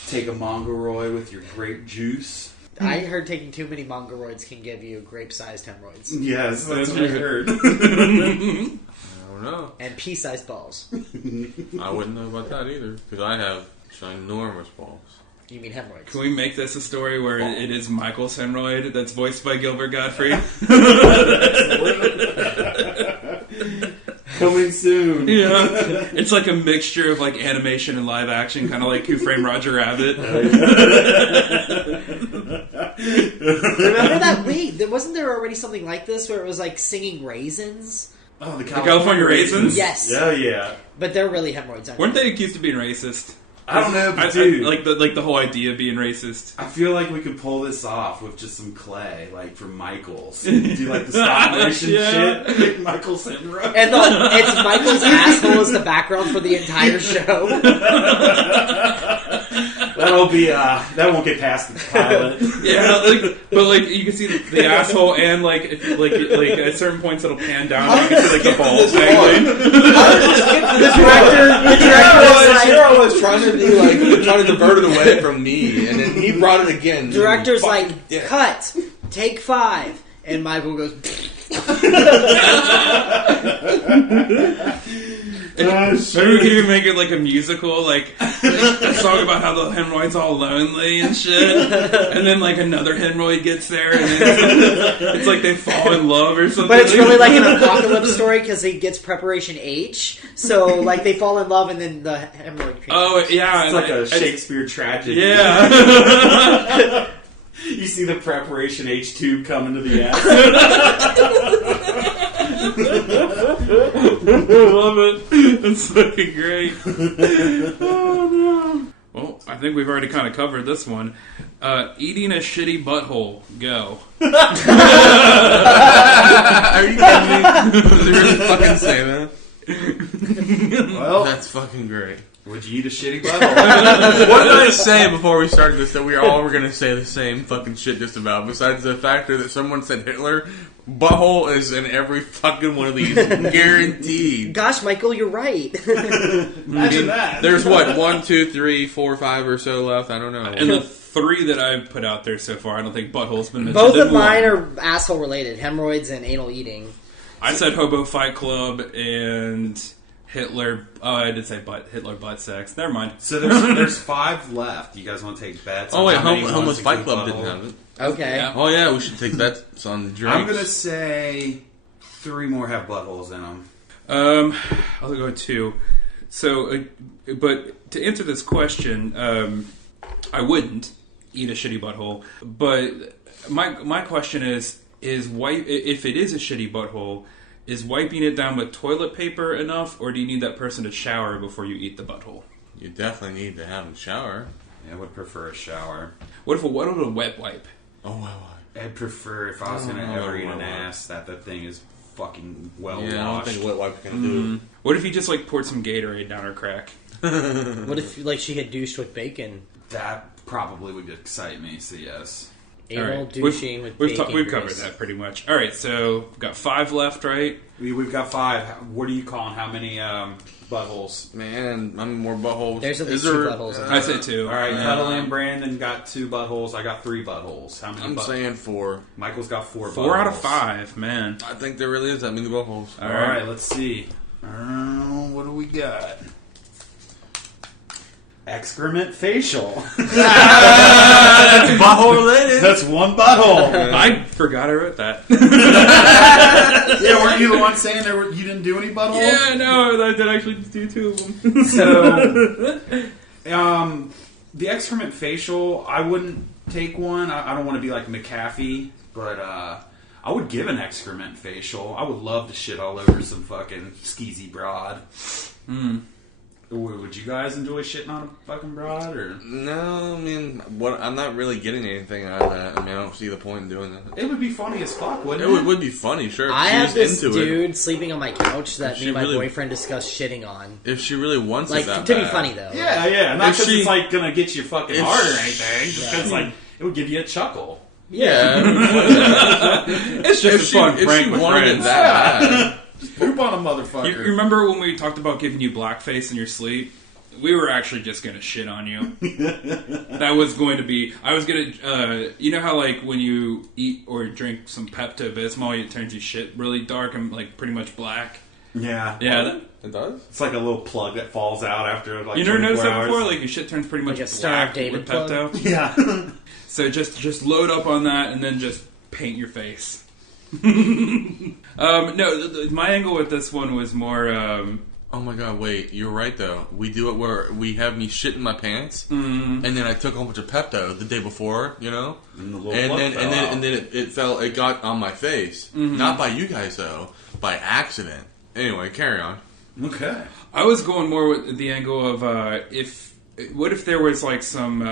Take a mongoloid with your grape juice. I heard taking too many mongoloids can give you grape-sized hemorrhoids. Yes, that's what I heard. I don't know. And pea-sized balls. I wouldn't know about that either because I have ginormous balls. You mean hemorrhoids. Can we make this a story where it is Michael's hemorrhoid that's voiced by Gilbert Gottfried? Coming soon. Yeah, it's like a mixture of like animation and live action, kind of like Who Framed Roger Rabbit. Remember that? Wait, wasn't there already something like this where it was like singing raisins? Oh, the California Raisins? Yes. Oh, yeah. But they're really hemorrhoids, aren't Weren't they? they accused of being racist? I don't know, but I dude. like the whole idea of being racist. I feel like we could pull this off with just some clay, like from Michael's. Do like the stop motion Yeah. shit, like Michael's hemorrhoid. And it's Michael's asshole as the background for the entire show. That'll be that won't get past the pilot. Yeah, but you can see the asshole, and like at certain points it'll pan down. And you can see like the balls dangling. The director was trying to divert it away from me, and then he brought it again. director's like, Yeah. cut, take 5, and Michael goes. Maybe we could even make it like a musical, like a song about how the hemorrhoid's all lonely and shit, and then like another hemorrhoid gets there, and then it's like they fall in love or something. But it's really like an apocalypse story because he gets preparation H, so like they fall in love and then the hemorrhoid. Oh yeah, It's like a Shakespeare tragedy. Yeah. You see the preparation H tube coming to the ass. I love it. It's fucking great. Oh no. Well, I think we've already kind of covered this one. Eating a shitty butthole. Go. Are you kidding me? Does he really fucking say that? Well, That's fucking great. would you eat a shitty butthole? What did I say before we started this that we all were going to say the same fucking shit just about? Besides the factor that someone said Hitler, butthole is in every fucking one of these. Guaranteed. Gosh, Michael, you're right. Imagine that. There's what, 1, 2, 3, 4, 5 or so left? I don't know. And the 3 that I've put out there so far, I don't think butthole's been mentioned. Both in of mine one. are asshole related: hemorrhoids and anal eating. I said Hobo Fight Club and Hitler. Oh, I did say Hitler butt sex. Never mind. So there's 5 left. You guys want to take bets? Oh, wait, on how many Homo's ones Fight include Club didn't butthole? have it. Okay. Yeah. Oh, yeah, we should take bets on the drinks. I'm gonna say 3 more have buttholes in them. I'll go 2. So, but to answer this question, I wouldn't eat a shitty butthole. But my question is wipe if it is a shitty butthole, is wiping it down with toilet paper enough, or do you need that person to shower before you eat the butthole? You definitely need to have a shower. I would prefer a shower. What if a wet wipe? Oh, wow. I'd prefer if I was gonna ever eat an ass that the thing is fucking well washed. Yeah, I don't think wet wipe can do it. What if you just poured some Gatorade down her crack? What if she had douched with bacon? That probably would excite me. So yes. Anal All right. douching with bacon We've grease. covered that pretty much. All right, so we've got 5 left, right? We've got 5. What are you calling? How many buttholes? Man, I'm more buttholes. There's at least Is 2 there- buttholes. I say 2. All right, Cuddle and Brandon got 2 buttholes. I got 3 buttholes. How many? I'm saying 4. Michael's got 4 buttholes. 4 out of 5, man. I think there really is that many buttholes. All right, let's see. What do we got? Excrement facial. That's butthole related. That's 1 butthole. I forgot I wrote that. Yeah, weren't you the one saying you didn't do any buttholes? Yeah, no, I did actually do 2 of them. So, the excrement facial, I wouldn't take one. I don't want to be like McAfee, but I would give an excrement facial. I would love to shit all over some fucking skeezy broad. Would you guys enjoy shitting on a fucking broad, or? No, I mean, I'm not really getting anything out of that. I mean, I don't see the point in doing that. It would be funny as fuck, wouldn't It it? would be funny, sure. If I she have was this into it. dude sleeping on my couch that me and my really- boyfriend discussed shitting on. If she really wants Like, it that to be bad. funny though. Yeah. Not If because she- it's like gonna get you fucking if hard or she- anything. Just because like it would give you a chuckle. Yeah. It's just a fun if prank she with wanted friends. it that bad. Just poop on a motherfucker. You remember when we talked about giving you blackface in your sleep? We were actually just gonna shit on you. That was going to be. I was gonna. You know how like when you eat or drink some Pepto Bismol, it turns your shit really dark and like pretty much black. Yeah. Yeah. It does? It's like a little plug that falls out after like You never 24 noticed that hours. before? Like your shit turns pretty much Like a Star of black David with Pepto. Yeah. So just load up on that and then just paint your face. No, my angle with this one was more. Oh my god, wait, you're right though. We do it where we have me shit in my pants, and then I took a whole bunch of Pepto the day before, you know? And the little And plug then fell and then out. and then it got on my face. Not by you guys though, by accident. Anyway, carry on. Okay. I was going more with the angle of if what if there was like some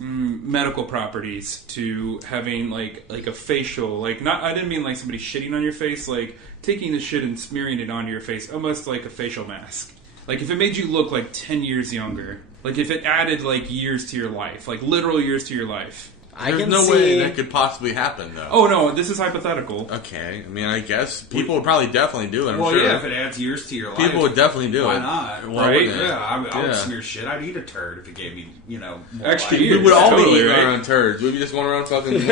medical properties to having like a facial, like not, I didn't mean like somebody shitting on your face, like taking the shit and smearing it onto your face, almost like a facial mask. Like if it made you look like 10 years younger, like if it added like years to your life, like literal years to your life. There's no way that could possibly happen, though. Oh, no, this is hypothetical. Okay, I mean, I guess people would probably definitely do it, I'm well, sure. yeah, if it adds years to your life. People would definitely do it. Why not? Right? Yeah, I would smear shit. I'd eat a turd if it gave me, more Extra life. years. We would all be Totally, eating right? our own turds. We'd be just going around fucking...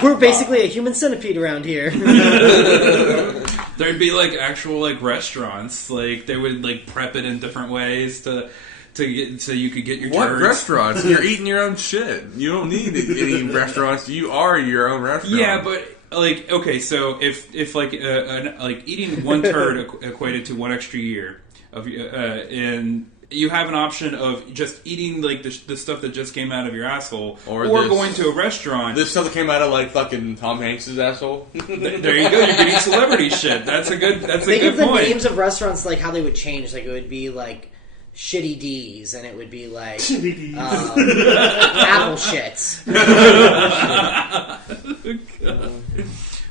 We're basically a human centipede around here. There'd be like actual like restaurants, like they would like prep it in different ways to get so you could get your What turds. restaurants? You're eating your own shit. You don't need any restaurants. You are your own restaurant. Yeah, but like okay, so if like like eating one turd equated to one extra year of and you have an option of just eating like the stuff that just came out of your asshole, or going to a restaurant. This stuff that came out of like fucking Tom Hanks' asshole. There you go. You're getting celebrity shit. That's a good. That's Think a of good the point. names of restaurants, like how they would change. Like it would be like Shitty D's, and it would be like Apple Shits.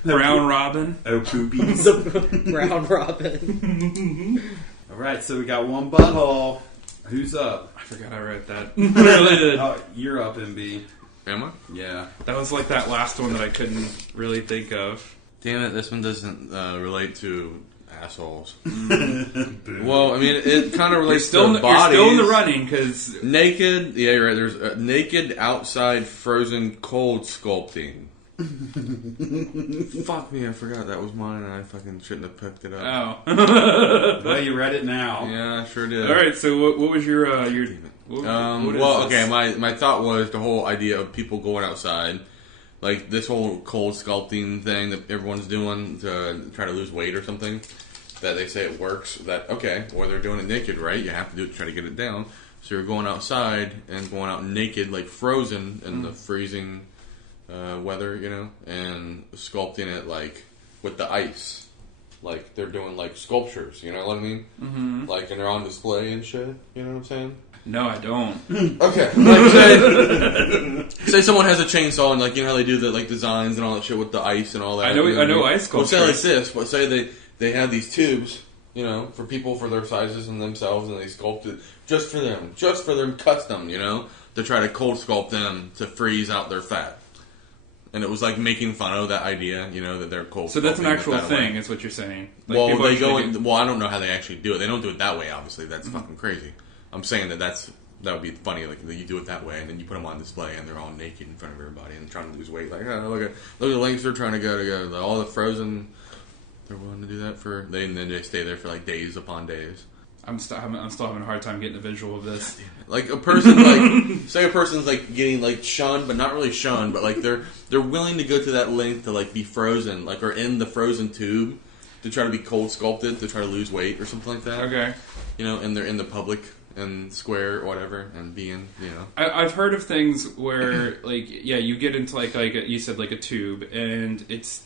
Brown Robin. Oh, poopies. The Brown Robin. All right, so we got one butthole. Who's up? I forgot I wrote that. I really did. Oh, you're up, MB. Am I? Yeah. That was like that last one that I couldn't really think of. Damn it, this one doesn't relate to assholes. Well, I mean, it kind of relates to bodies. You're still in the running, because... Naked, yeah, you're right, there's naked outside frozen cold sculpting. Fuck me, I forgot that was mine and I fucking shouldn't have picked it up. Oh. Well, you read it now. Yeah, I sure did. Alright, so what was your... what is well, this? okay, my thought was the whole idea of people going outside. Like, this whole cold sculpting thing that everyone's doing to try to lose weight or something, that they say it works, that, okay, or they're doing it naked, right? You have to do it to try to get it down. So you're going outside and going out naked, like frozen in the freezing weather, and sculpting it, like, with the ice. Like, they're doing, like, sculptures, you know what I mean? Mm-hmm. Like, and they're on display and shit, you know what I'm saying? No, I don't. Okay. Like say someone has a chainsaw and like how they do the like designs and all that shit with the ice and all that. I know ice sculptures. Well, say like this, but say they have these tubes, for people for their sizes and themselves, and they sculpt it just for them, custom, to try to cold sculpt them to freeze out their fat. And it was like making fun of that idea, that they're cold. So that's an actual thing, way. is what you're saying. Like Well, they go. Well, I don't know how they actually do it. They don't do it that way. Obviously, that's fucking crazy. I'm saying that would be funny. Like you do it that way, and then you put them on display, and they're all naked in front of everybody and trying to lose weight. Like, look at the lengths they're trying to go to all the frozen. They're willing to do that and then they stay there for like days upon days. I'm still having a hard time getting a visual of this. Like a person, say a person's like getting like shunned, but not really shunned, but like they're willing to go to that length to like be frozen, like or in the frozen tube to try to be cold sculpted to try to lose weight or something like that. Okay. And they're in the public and square or whatever and being, I've heard of things where you get into like you said, like a tube, and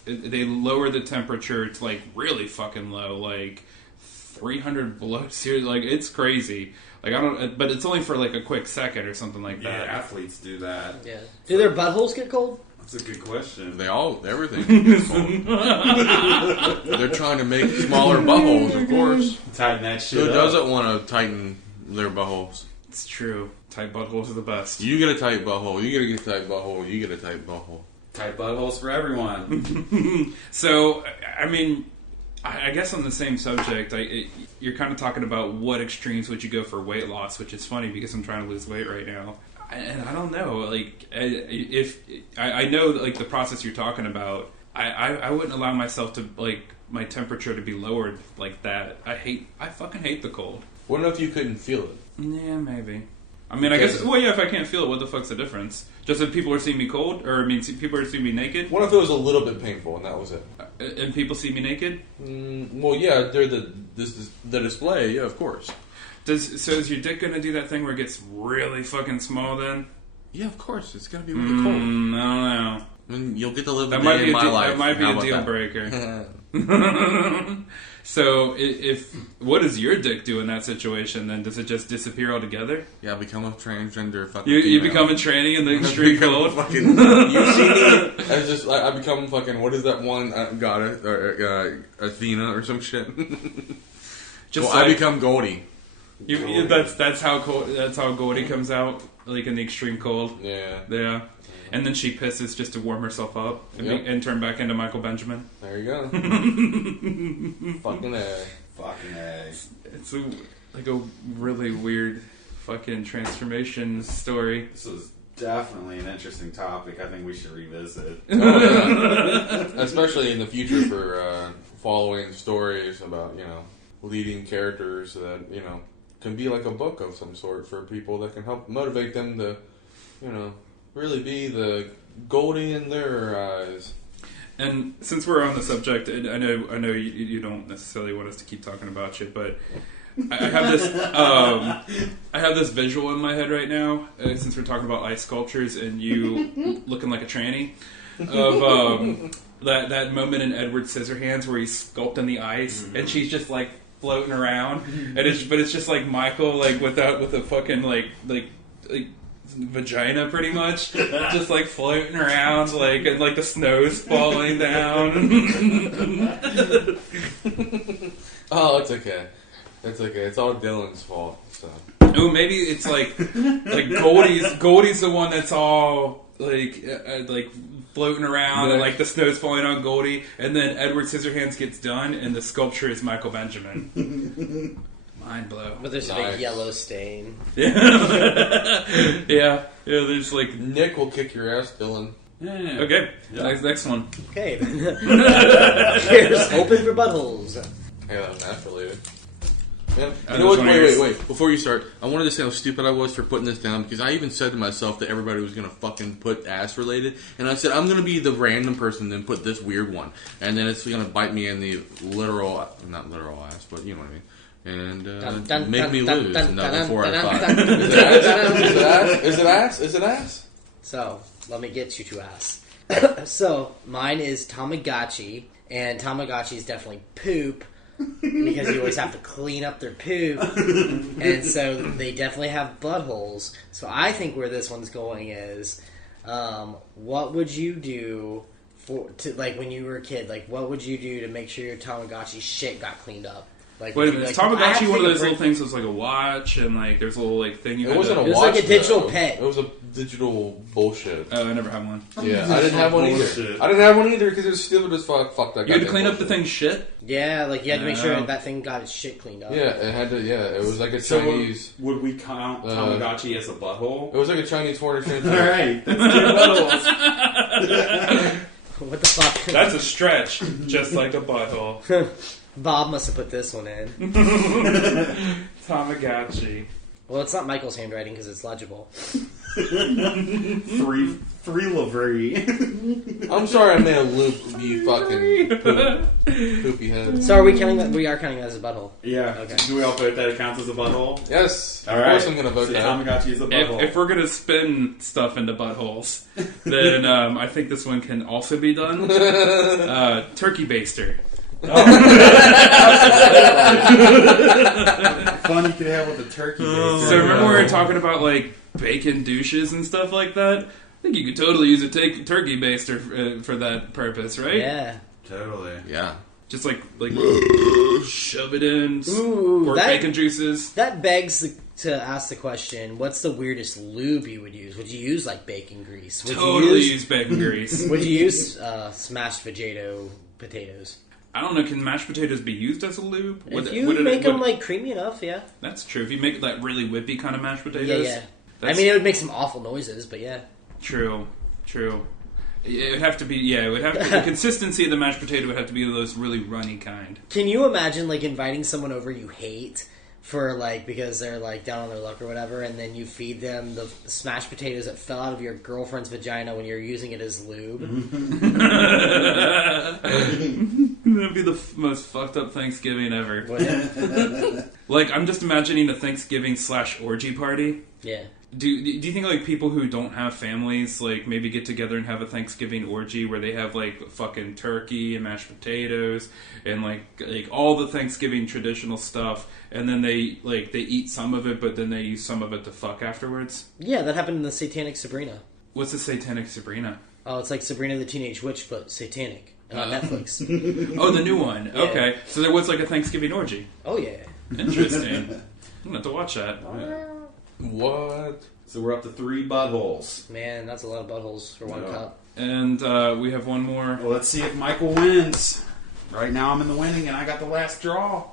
they lower the temperature to like really fucking low, like 300 below zero. Like it's crazy. Like I don't, but it's only for like a quick second or something like Yeah, that. athletes do that. Yeah. Do their buttholes get cold? That's a good question. Everything gets cold. They're trying to make smaller buttholes, of course. Tighten that shit Who up. doesn't want to tighten their buttholes? It's true. Tight buttholes are the best. You get a tight butthole. You get a tight butthole. You get a tight butthole. Tight buttholes for everyone. So, I mean, I guess on the same subject, you're kind of talking about what extremes would you go for weight loss, which is funny because I'm trying to lose weight right now. And I don't know, like, if I know, like, the process you're talking about, I wouldn't allow myself to, like, my temperature to be lowered like that. I fucking hate the cold. What if you couldn't feel it? Yeah, maybe. I mean, I guess, well, yeah, if I can't feel it, what the fuck's the difference? Just if people are seeing me cold, or, people are seeing me naked? What if it was a little bit painful and that was it? And people see me naked? Well, yeah, they're the display, yeah, of course. So is your dick gonna do that thing where it gets really fucking small then? Yeah, of course. It's gonna be really cold. I don't know. I mean, you'll get to live the That might day be in my life. that might be How a about deal that? breaker. So, if what does your dick do in that situation? Then does it just disappear altogether? Yeah, become a transgender fucking. You female. become a tranny in the extreme Become cold. fucking. You see me as just I become fucking. What is that one goddess or Athena or some shit? Just I become Goldie. That's how Goldie comes out, like in the extreme cold. Yeah. Yeah. And then she pisses just to warm herself up and turn back into Michael Benjamin. There you go. Fucking A. Fucking A. It's a really weird fucking transformation story. This is definitely an interesting topic. I think we should revisit. Oh, yeah. Especially in the future for following stories about, leading characters that, can be like a book of some sort for people that can help motivate them to, really be the Goldie in their eyes. And since we're on the subject, and I know you don't necessarily want us to keep talking about you, but I have this visual in my head right now. Since we're talking about ice sculptures and you looking like a tranny, of that moment in Edward Scissorhands where he's sculpting the ice and she's just like floating around, and it's just like Michael like with a fucking like vagina pretty much just like floating around and like the snow's falling down. Oh, it's okay. It's okay. It's all Dylan's fault. So. Oh, maybe it's like Goldie's the one that's all like floating around and like the snow's falling on Goldie, and then Edward Scissorhands gets done and the sculpture is Michael Benjamin. Mind blow. But there's a big yellow stain. Yeah. There's like Nick will kick your ass, Dylan. Yeah. okay. Yeah. Next one. Okay. Here's open for buttholes. Yeah, that's related. Yeah. I You know what? just Wait. Before you start, I wanted to say how stupid I was for putting this down because I even said to myself that everybody was going to fucking put ass related. And I said, I'm going to be the random person and put this weird one. And then it's going to bite me in the not literal ass, but you know what I mean. And make me lose another 4 out of 5. Is it ass? So, let me get you to ass. So, mine is Tamagotchi, and Tamagotchi is definitely poop, because you always have to clean up their poop, and so they definitely have buttholes. So I think where this one's going is, what would you do when you were a kid? Like, what would you do to make sure your Tamagotchi shit got cleaned up? Like, wait a minute, is Tamagotchi one of those little things that's like a watch and like there's a little like thing you It wasn't a watch. It was like a digital though. pet. It was a digital bullshit. Oh, I never had one. Yeah, I didn't have one either. I didn't have one either because it was stupid as fuck. Fuck that guy. You had to clean up the thing's shit? Yeah, like you had to make sure No. that thing got its shit cleaned up. Yeah, it had to. Yeah, it was like a So Chinese. would we count Tamagotchi as a butthole? It was like a Chinese foreign exchange. All right, that's two buttholes. What the fuck? That's a stretch, just like a butthole. Bob must have put this one in. Tamagotchi. Well, it's not Michael's handwriting because it's legible. three livery. I'm sorry I made a loop. You fucking poopy head. So are we counting that? We are counting that as a butthole. Yeah. Okay. Do we all vote that it counts as a butthole? Yes. All Of right. course I'm gonna vote So that. Tamagotchi is a butthole. If we're gonna spin stuff into buttholes, then I think this one can also be done. Turkey baster. Fun you could have with a turkey. So remember we were talking about like bacon douches and stuff like that? I think you could totally use a turkey baster for that purpose, right? Yeah. Totally. Yeah. Just like shove it in, Ooh, or that- bacon juices. That begs to ask the question: what's the weirdest lube you would use? Would you use like bacon grease? Would Totally you use bacon grease. Would you use smashed vageto potatoes? I don't know. Can mashed potatoes be used as a lube? If you make them like creamy enough, yeah. That's true. If you make that really whippy kind of mashed potatoes, Yeah. I that's- mean, it would make some awful noises, but yeah. True. It would have to be. Yeah, it would have to. The consistency of the mashed potato would have to be those really runny kind. Can you imagine like inviting someone over you hate for like because they're like down on their luck or whatever, and then you feed them the smashed potatoes that fell out of your girlfriend's vagina when you're using it as lube? That'd be the most fucked up Thanksgiving ever. Would it? Like I'm just imagining a Thanksgiving / orgy party. Yeah. Do you think like people who don't have families like maybe get together and have a Thanksgiving orgy where they have like fucking turkey and mashed potatoes and like all the Thanksgiving traditional stuff, and then they eat some of it, but then they use some of it to fuck afterwards? Yeah, that happened in the Satanic Sabrina. What's the Satanic Sabrina? Oh, it's like Sabrina the Teenage Witch, but satanic. On Netflix. Oh, the new one. Yeah. Okay, so there was like a Thanksgiving orgy. Oh, yeah. Interesting. I'm gonna have to watch that. What? So we're up to 3 buttholes. Man, that's a lot of buttholes for one Yeah. cup. And we have one more. Well, let's see if Michael wins. Right now I'm in the winning, and I got the last draw.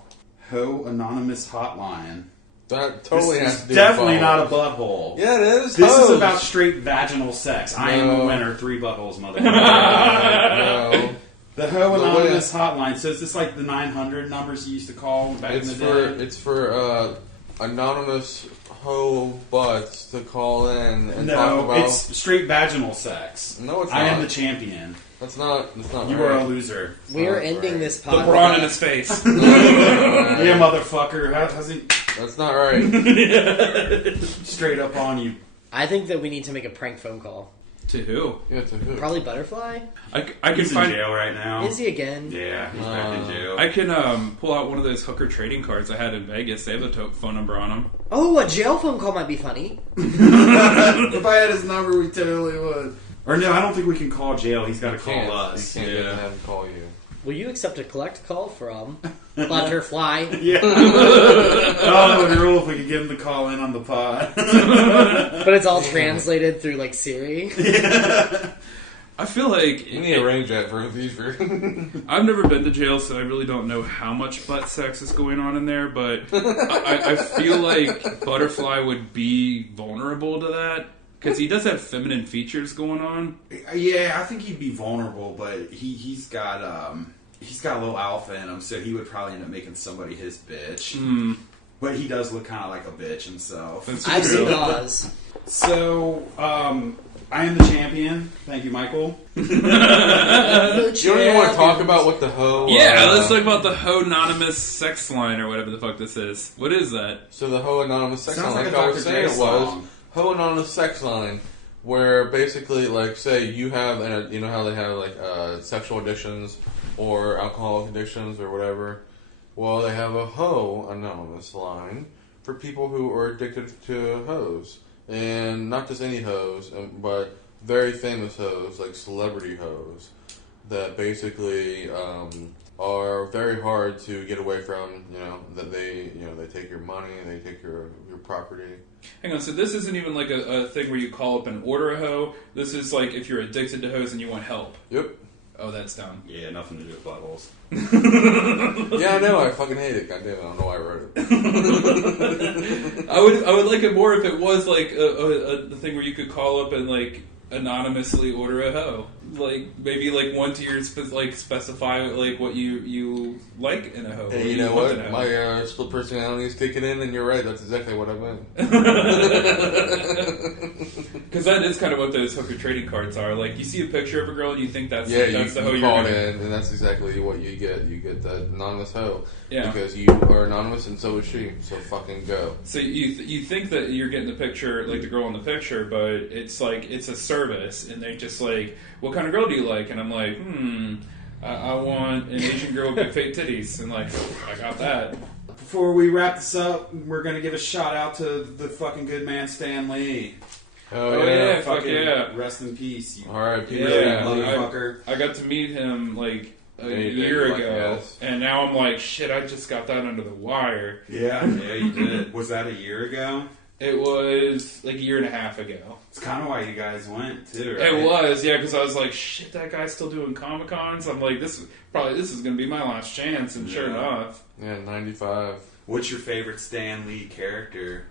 Ho Anonymous Hotline. That totally This has is to do definitely with not a balls. butthole. Yeah, it is. This Hose. is about straight vaginal sex. I am the No. winner. 3 buttholes, motherfucker. No. The Ho The Anonymous Hotline. So is this like the 900 numbers you used to call back in the day? It's for anonymous hoe butts to call in and talk No, about. it's straight vaginal sex. No, it's I not. am the champion. That's not. You right. are a loser. We are Right. ending this The podcast. brawn in his face. Yeah, motherfucker. How's he That's not right. straight up on you? I think that we need to make a prank phone call. To who? Yeah, to who? Probably Butterfly? I can He's in find. jail right now. Is he again? Yeah, he's back in jail. I can pull out one of those hooker trading cards I had in Vegas. They have a phone number on them. Oh, a jail phone call might be funny. If I had his number, we totally would. Or no, I don't think we can call jail. He's got to call us. You can't Yeah. get him to call you. Will you accept a collect call from Butterfly? Yeah. Oh, it would rule if we could get him to call in on the pod. But it's all translated through like Siri. I feel like You need to arrange that for the future. I've never been to jail, so I really don't know how much butt sex is going on in there. But I feel like Butterfly would be vulnerable to that because he does have feminine features going on. Yeah, I think he'd be vulnerable, but he's got a little alpha in him, so he would probably end up making somebody his bitch. But he does look kind of like a bitch himself. That's I've true. seen Oz. So, I am the champion. Thank you, Michael. You don't even want to talk about what the hoe. Yeah, let's talk about the Ho Anonymous sex line or whatever the fuck this is. What is that? So the hoe anonymous sex Sounds line, like like a I was Dr. saying, Dre it was song. hoe anonymous sex line, where basically, like, say you have, you know how they have like sexual addictions or alcoholic addictions or whatever. Well, they have a hoe anonymous line for people who are addicted to hoes, and not just any hoes, but very famous hoes, like celebrity hoes, that basically are very hard to get away from. You know that they take your money, they take your property. Hang on, so this isn't even like a thing where you call up and order a hoe. This is like if you're addicted to hoes and you want help. Yep. Oh, that's dumb. Yeah, nothing to do with buttholes. Yeah, I know. I fucking hate it. God damn it! I don't know why I wrote it. I would like it more if it was like a thing where you could call up and like anonymously order a hoe. Like maybe like one tier specify like what you like in a hoe. Hey, you know what? My split personality is kicking in, and you're right. That's exactly what I meant. Because that is kind of what those hooker trading cards are. Like you see a picture of a girl and you think that's Yeah, the hoe you you're called gonna. in, and that's exactly what you get. You get the anonymous hoe. Yeah. Because you are anonymous, and so is she. So fucking go. So you think that you're getting the picture, like the girl in the picture, but it's like it's a service, and they just like, what kind of girl do you like? And I'm like, I want an Asian girl with big fake titties, and like, I got that. Before we wrap this up, we're going to give a shout out to the fucking good man Stan Lee. Oh, yeah. Fuck Fucking yeah. Rest in peace, you All right, Yeah. motherfucker. I got to meet him like a Yeah, you did, year like, ago, yes. and now I'm like, shit, I just got that under the wire. Yeah, you did. Was that a year ago? It was like a year and a half ago. It's kind of why you guys went, too, right? It was, yeah, because I was like, shit, that guy's still doing Comic Cons. I'm like, this is going to be my last chance, and sure Yeah. enough. Yeah, 95. What's your favorite Stan Lee character?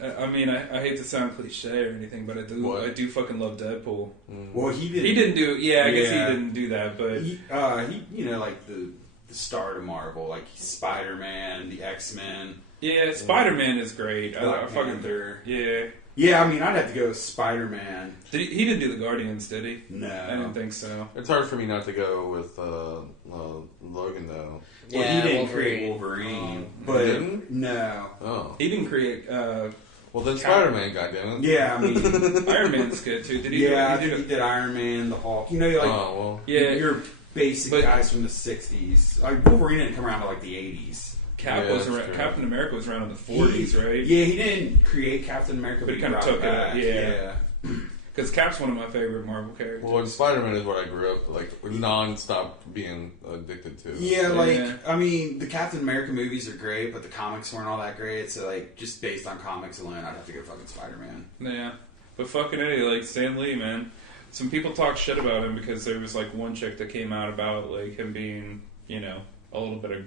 I mean, I hate to sound cliche or anything, but What? I do fucking love Deadpool. Well, he didn't. He didn't do, I guess he Yeah. didn't do that, but He you know, like the start of Marvel, like Spider-Man, the X-Men, yeah, Spider-Man is great. I Black fucking Panther. yeah. Yeah, I mean, I'd have to go with Spider-Man. He didn't do the Guardians, did he? No. I didn't think so. It's hard for me not to go with Logan, though. Well, Yeah, he didn't Wolverine. create Wolverine, He but didn't? no. Oh. He didn't create Well, then Spider-Man, goddammit. Yeah, I mean, Iron Man's good too. Did he? yeah, I he think he did Iron Man, the Hulk. You know, like Yeah, your basic guys from the '60s. Like Wolverine didn't come around to like the '80s. Captain America was around in the '40s, right? Yeah, he didn't create Captain America, but he kind of took back. it. Yeah. Because Cap's one of my favorite Marvel characters. Well, Spider-Man is what I grew up like non-stop being addicted to. Yeah, I mean, the Captain America movies are great, but the comics weren't all that great. So, like, just based on comics alone, I'd have to go fucking Spider-Man. Yeah, but fucking A, like Stan Lee, man. Some people talk shit about him because there was like one chick that came out about like him being, you know, a little bit of.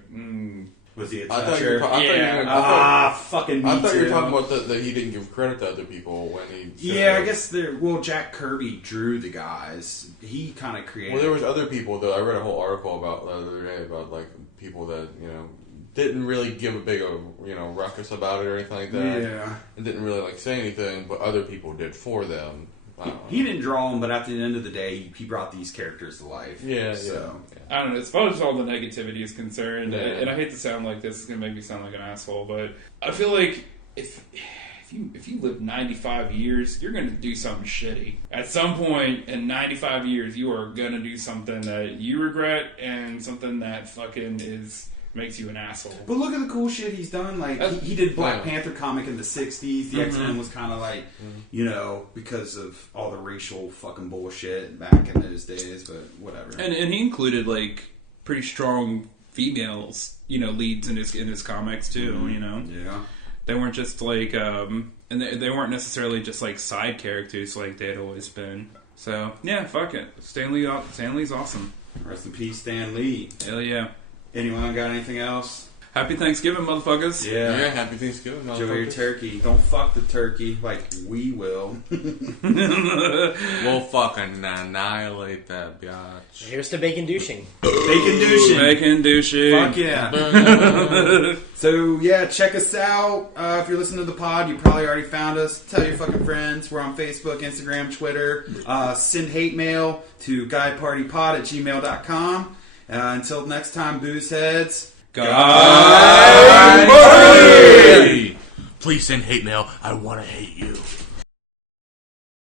Was he a I thought toucher? fucking me I thought you were talking about that he didn't give credit to other people when he... Yeah, I guess Jack Kirby drew the guys. He kind of created... Well, there was other people, though. I read a whole article about the other day about, like, people that, you know, didn't really give a big, you know, ruckus about it or anything like that. Yeah. And didn't really, like, say anything, but other people did for them. He didn't draw them, but at the end of the day, he brought these characters to life. Yeah, so. I don't know. As far as all the negativity is concerned, and I hate to sound like this, it's gonna make me sound like an asshole, but I feel like if you live 95 years, you're gonna do something shitty. At some point in 95 years, you are gonna do something that you regret and something that fucking makes you an asshole. But look at the cool shit he's done. Like, he did Black Panther comic in the 60s. The X-Men was kind of like, you know, because of all the racial fucking bullshit back in those days, but whatever. And he included, like, pretty strong females, you know, leads in his comics, too, you know? Yeah. They weren't just, like, and they weren't necessarily just, like, side characters like they had always been. So, yeah, fuck it. Stan Lee's awesome. Rest in peace, Stan Lee. Hell yeah. Anyone got anything else? Happy Thanksgiving, motherfuckers. Yeah, happy Thanksgiving, motherfuckers. enjoy your turkey. Don't fuck the turkey like we will. We'll fucking annihilate that biatch. Here's to bacon douching. Bacon douching. Fuck yeah. So, yeah, check us out. If you're listening to the pod, you probably already found us. Tell your fucking friends. We're on Facebook, Instagram, Twitter. Send hate mail to guypartypod@gmail.com. Until next time, booze heads. Guy Party! Please send hate mail. I want to hate you.